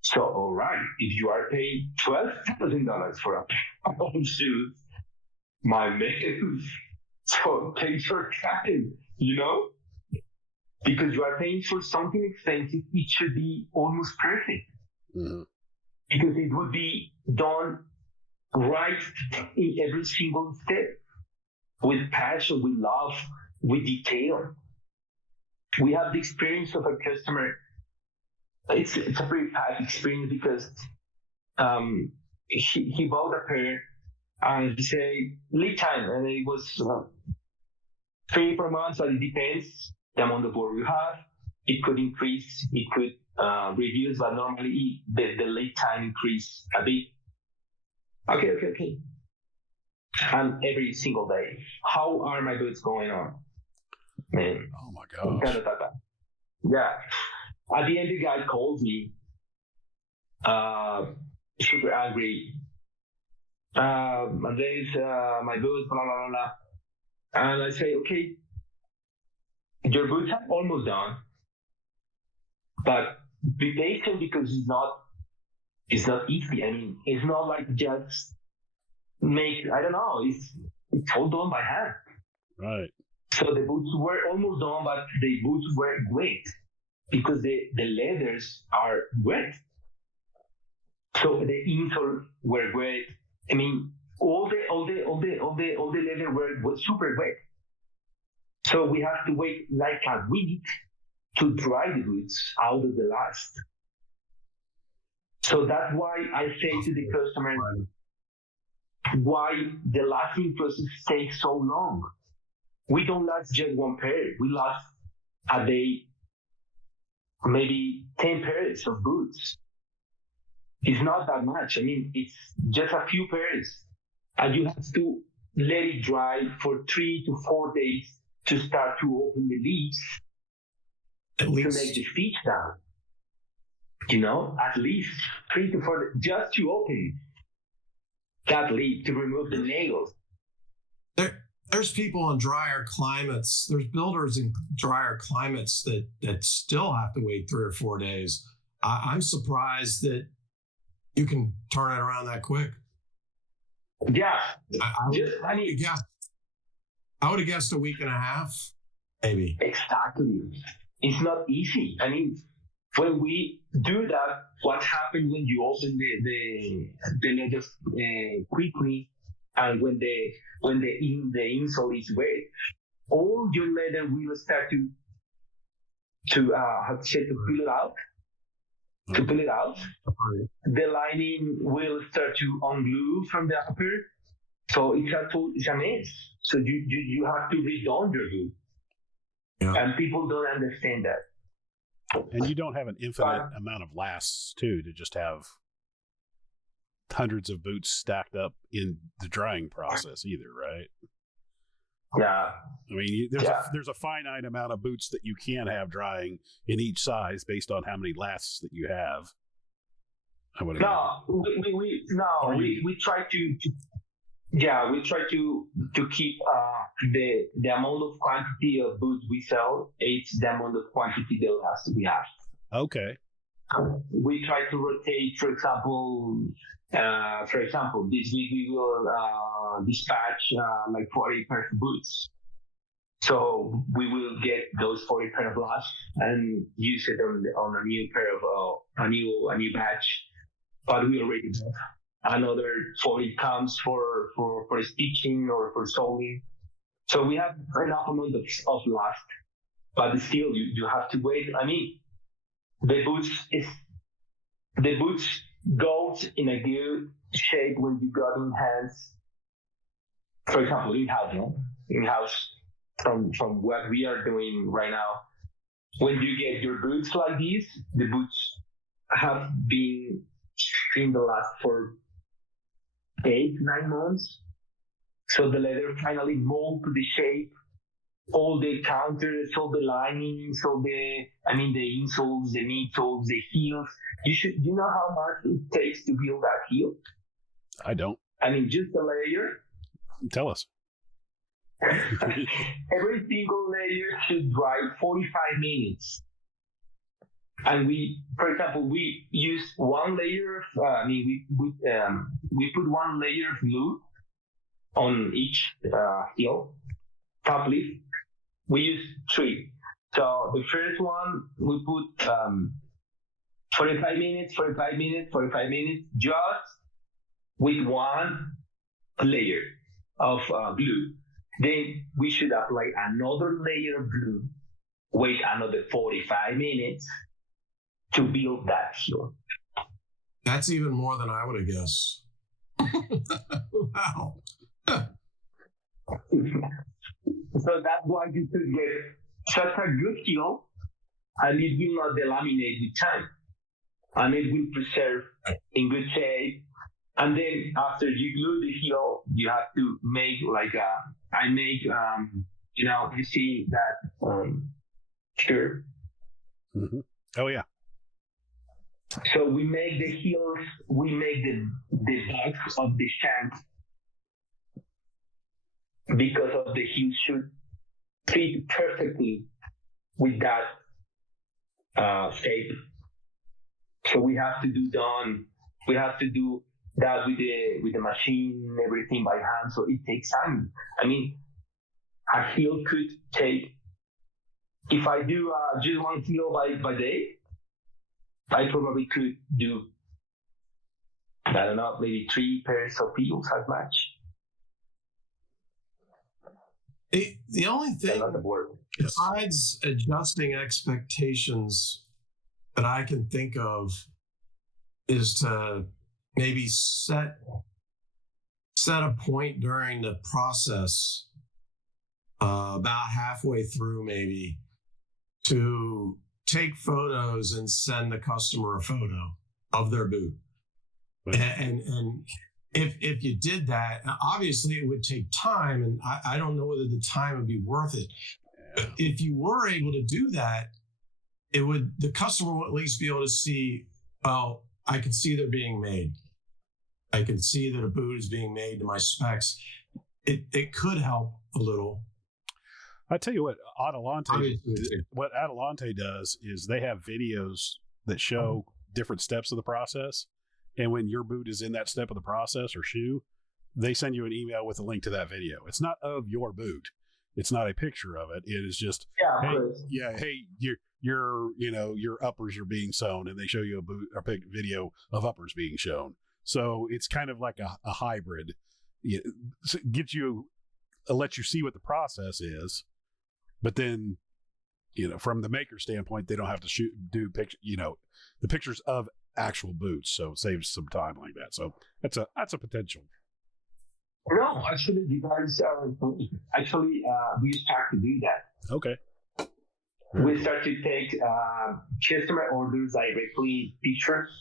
So, all right, if you are paying $12,000 for a pair of shoes, my man, so take your time, because you are paying for something expensive, it should be almost perfect. Mm-hmm. Because it would be done right in every single step, with passion, with love, with detail. We have the experience of a customer. It's a pretty bad experience because he bought a pair and he said lead time, and it was 3-4 months, but it depends the amount of work you have. It could increase, it could reduce, but normally the lead time increase a bit. Okay. And every single day, how are my goods going on? Man. Oh my gosh. Yeah. At the end, the guy called me, super angry. And there's my boots, blah, blah, blah, blah. And I say, okay, your boots are almost done, but be patient because it's not easy. It's not like just make, I don't know, it's all done by hand. Right. So the boots were almost done, but the boots were wet because the leathers are wet. So the insole were wet. All the leather was super wet. So we have to wait like a week to dry the boots out of the last. So that's why I say to the customer, why the lasting process takes so long. We don't last just one pair. We last a day, maybe 10 pairs of boots. It's not that much. It's just a few pairs. And you have to let it dry for 3 to 4 days to start to open the leaves At to make least, the feet down. You know, at least 3 to 4, just to open that leaf to remove the nails. there's people in drier climates. There's builders in drier climates that still have to wait 3 or 4 days. I'm surprised that you can turn it around that quick. Yeah, I would have guessed a week and a half, maybe. exactly. It's not easy. I mean, when we do that, what happens when you open the letters quickly, and when the insole is wet, all your leather will start to how to say, to pull it out. To pull it out, the lining will start to unglue from the upper. So it's a mess. So you have to redone your boot. Yeah. And people don't understand that. And you don't have an infinite amount of lasts too, to just have hundreds of boots stacked up in the drying process either, right? Yeah. I mean, there's a finite amount of boots that you can have drying in each size based on how many lasts that you have. I would we try to keep the amount of quantity of boots we sell. It's the amount of quantity that has to be have. Okay. We try to rotate, for example, this week we will dispatch like 40 pairs of boots. So we will get those 40 pair of lots and use it on a new pair of a new batch. But we already have another 40 comes for stitching or for sewing. So we have enough amount of last, but still you have to wait. I mean, the boots goes in a good shape when you got in hands. For example, in house from what we are doing right now. When you get your boots like this, the boots have been in the last for 8-9 months. So the leather finally molded to the shape. All the counters, all the linings, the insoles, the midsoles, the heels. You know how much it takes to build that heel? I don't. I mean, just a layer. Tell us. Every single layer should dry 45 minutes. And for example, we use one layer of, we put one layer of glue on each heel, top leaf. We use 3. So the first one, we put 45 minutes, just with one layer of glue. Then we should apply another layer of glue, wait another 45 minutes to build that heel. That's even more than I would have guessed. Wow. So that's why you should get such a good heel, and it will not delaminate with time, and it will preserve in good shape. And then after you glue the heel, you have to make you see that curve. Mm-hmm. Oh yeah. So we make the heels, we make the back of the shank, because of the heel should fit perfectly with that shape. So we have to do that with the machine, everything by hand. So it takes time. I mean, a heel could take, if I do just one heel by day, I probably could do, I don't know, maybe 3 pairs of heels as much. The only thing, besides adjusting expectations, that I can think of is to maybe set a point during the process, about halfway through maybe, to take photos and send the customer a photo of their boot. Right. And if you did that, obviously it would take time, and I don't know whether the time would be worth it. But if you were able to do that, the customer will at least be able to see, well, I can see they're being made. I can see that a boot is being made to my specs. It could help a little. I tell you what Adelante does is they have videos that show different steps of the process. And when your boot is in that step of the process or shoe, they send you an email with a link to that video. It's not of your boot. It's not a picture of it. It is just, hey, your uppers are being sewn, and they show you a video of uppers being shown. So it's kind of like a hybrid. It lets you see what the process is, but then, from the maker standpoint, they don't have to do the pictures of actual boots, so it saves some time like that. So that's a potential. No, actually, you guys we start to do that. Okay. We start to take customer orders directly, pictures,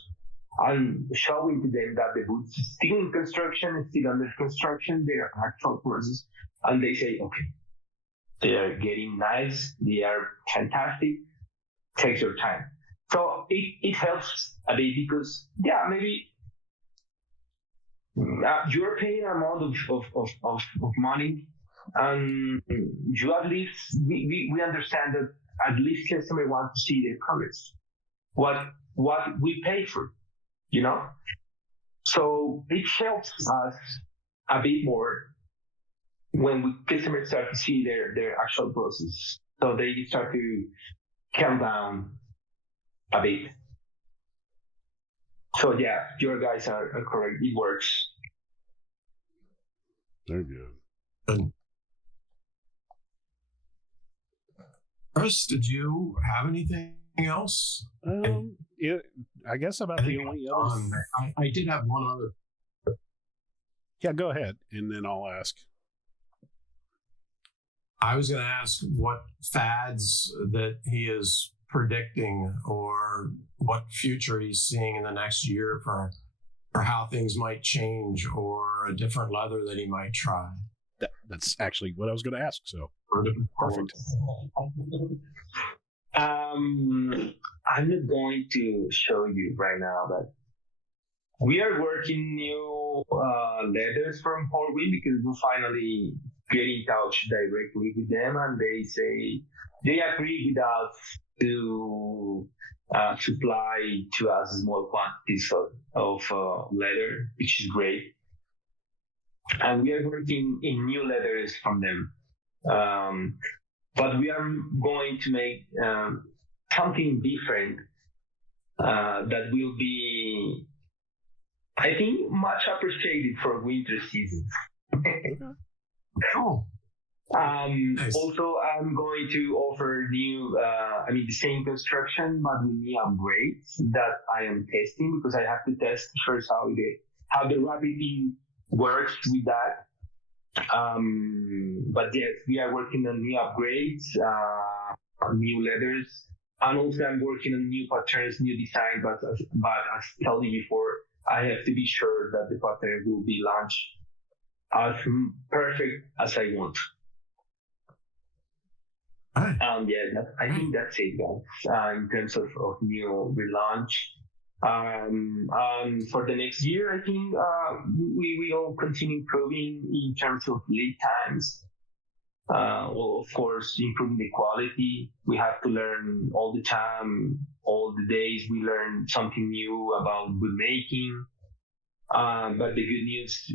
and showing to them that the boots is still in construction, still under construction, their actual process, and they say, okay, they are getting nice, they are fantastic, take your time. So it helps a bit because, maybe you're paying an amount of money, and you at least, we understand that at least customer want to see their products, what we pay for, So it helps us a bit more when customers start to see their actual process. So they start to calm down a bit. So your guys are correct. It works. Very good. Chris, did you have anything else? I guess about the only other. I did have one other. Yeah, go ahead, and then I'll ask. I was going to ask what fads that he is predicting, or what future he's seeing in the next year for how things might change, or a different leather that he might try. That's actually what I was going to ask. So perfect. I'm not going to show you right now, but we are working new letters from Horween because we finally get in touch directly with them, and they say they agree with us to supply to us small quantities of leather, which is great. And we are working in new leathers from them. But we are going to make something different that will be, I think, much appreciated for winter season. Cool. Nice. Also, I'm going to offer new, the same construction, but with new upgrades that I am testing, because I have to test first how the rapidity works with that. But yes, we are working on new upgrades, new leathers, and also I'm working on new patterns, new design. But as I told you before, I have to be sure that the pattern will be launched as perfect as I want. Right. I think that's it, guys, in terms of new relaunch. For the next year, I think we will continue improving in terms of lead times. Well, of course, improving the quality. We have to learn all the time, all the days. We learn something new about boot making. But the good news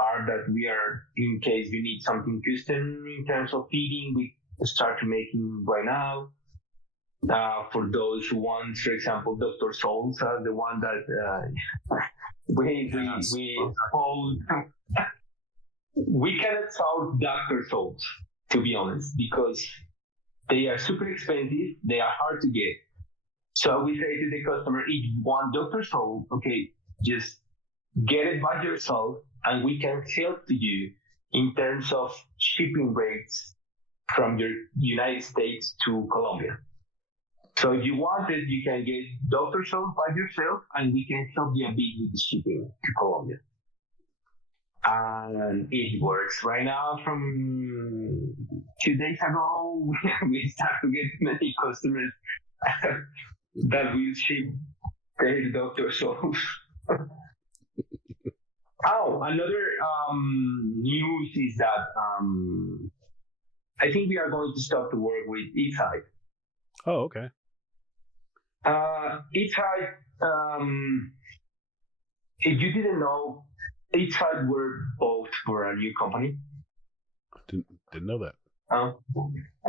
are that we are, in case you need something custom in terms of fitting, we start making right now. For those who want, for example, Dr. Souls, the one that we sold. We cannot solve Dr. Souls, to be honest, because they are super expensive. They are hard to get. So we say to the customer, if you want Dr. Soul, okay, just get it by yourself, and we can help to you in terms of shipping rates from your United States to Colombia. So if you want it, you can get Dr. Soul by yourself, and we can help you a bit with the shipping to Colombia. and it works. Right now, from 2 days ago, we start to get many customers that will ship their doctor souls. Oh, another news is that I think we are going to stop to work with Eastside. Oh, okay. Eastside, if you didn't know, Eastside were bought for a new company. Didn't know that.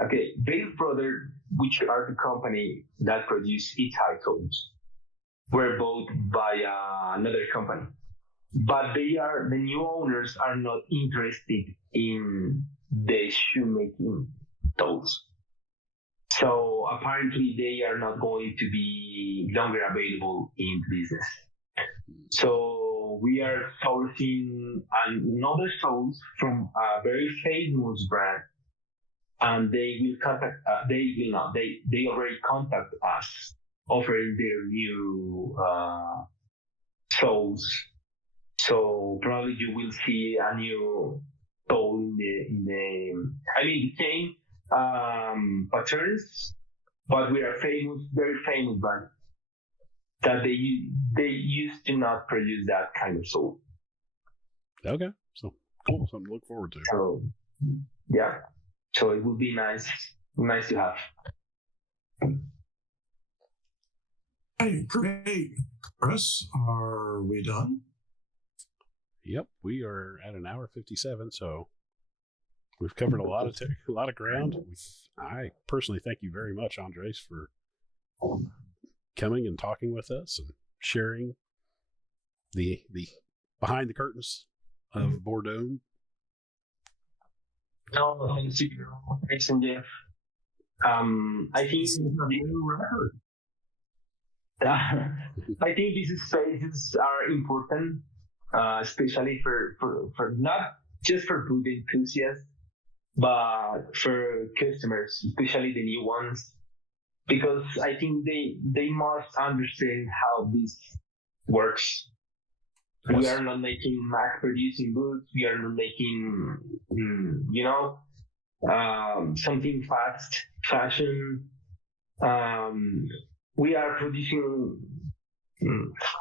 Okay, BiB Brother, which are the company that produce Eastside tools, were bought by another company. But the new owners are not interested in the shoemaking tools. So apparently they are not going to be longer available in business. So we are sourcing another tools from a very famous brand, and they will contact. They will not. They already contact us, offering their new tools. So probably you will see a new tool in the the same patterns, but we are very famous brand that they used to not produce that kind of tool. Okay, so cool, something to look forward to. So yeah, so it would be nice to have. Hey, great. Chris, are we done? Yep, we are at an hour 57, so we've covered a lot of ground. I personally thank you very much, Andres, for coming and talking with us and sharing the behind the curtains of Bordon. No, thank you, Chris and Jeff. I think This is a new record. I think these spaces are important. Especially for not just for food enthusiasts, but for customers, especially the new ones, because I think they must understand how this works. Yes. We are not making mass producing boots. We are not making, something fast fashion. We are producing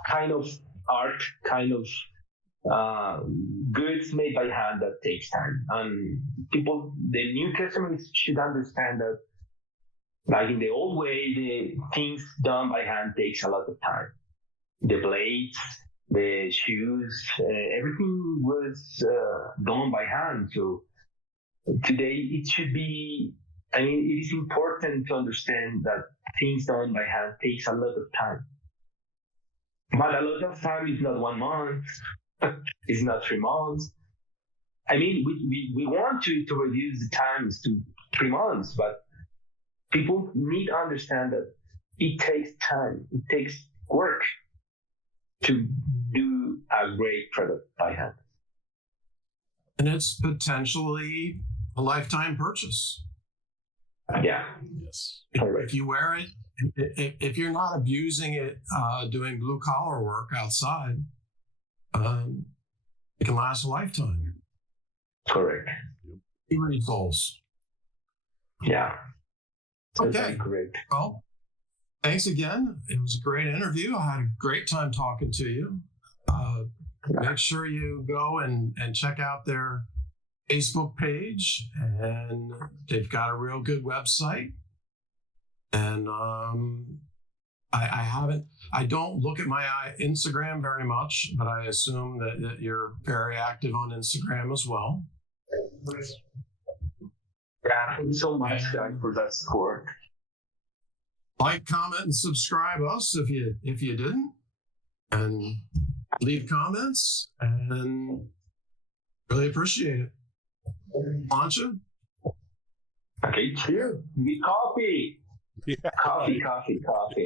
kind of art, kind of goods made by hand that takes time, and the new customers should understand that, like in the old way, the things done by hand takes a lot of time. The blades, the shoes, everything was done by hand. So today it should be. It is important to understand that things done by hand takes a lot of time. But a lot of time is not 1 month. It's not 3 months. We want to reduce the times to 3 months, but people need to understand that it takes time. It takes work to do a great product by hand. And it's potentially a lifetime purchase. Yeah. Yes. If you wear it, if you're not abusing it, doing blue collar work outside, it can last a lifetime. Correct. Results. Yeah. Okay. Correct. Well, thanks again. It was a great interview. I had a great time talking to you. Make sure you go and check out their Facebook page, and they've got a real good website. And I don't look at my Instagram very much, but I assume that you're very active on Instagram as well. Yeah, thank you so much, guys, for that support. Like, comment, and subscribe us if you didn't, and leave comments, and really appreciate it. Mancha? Okay, cheers. Get coffee. Yeah. Coffee.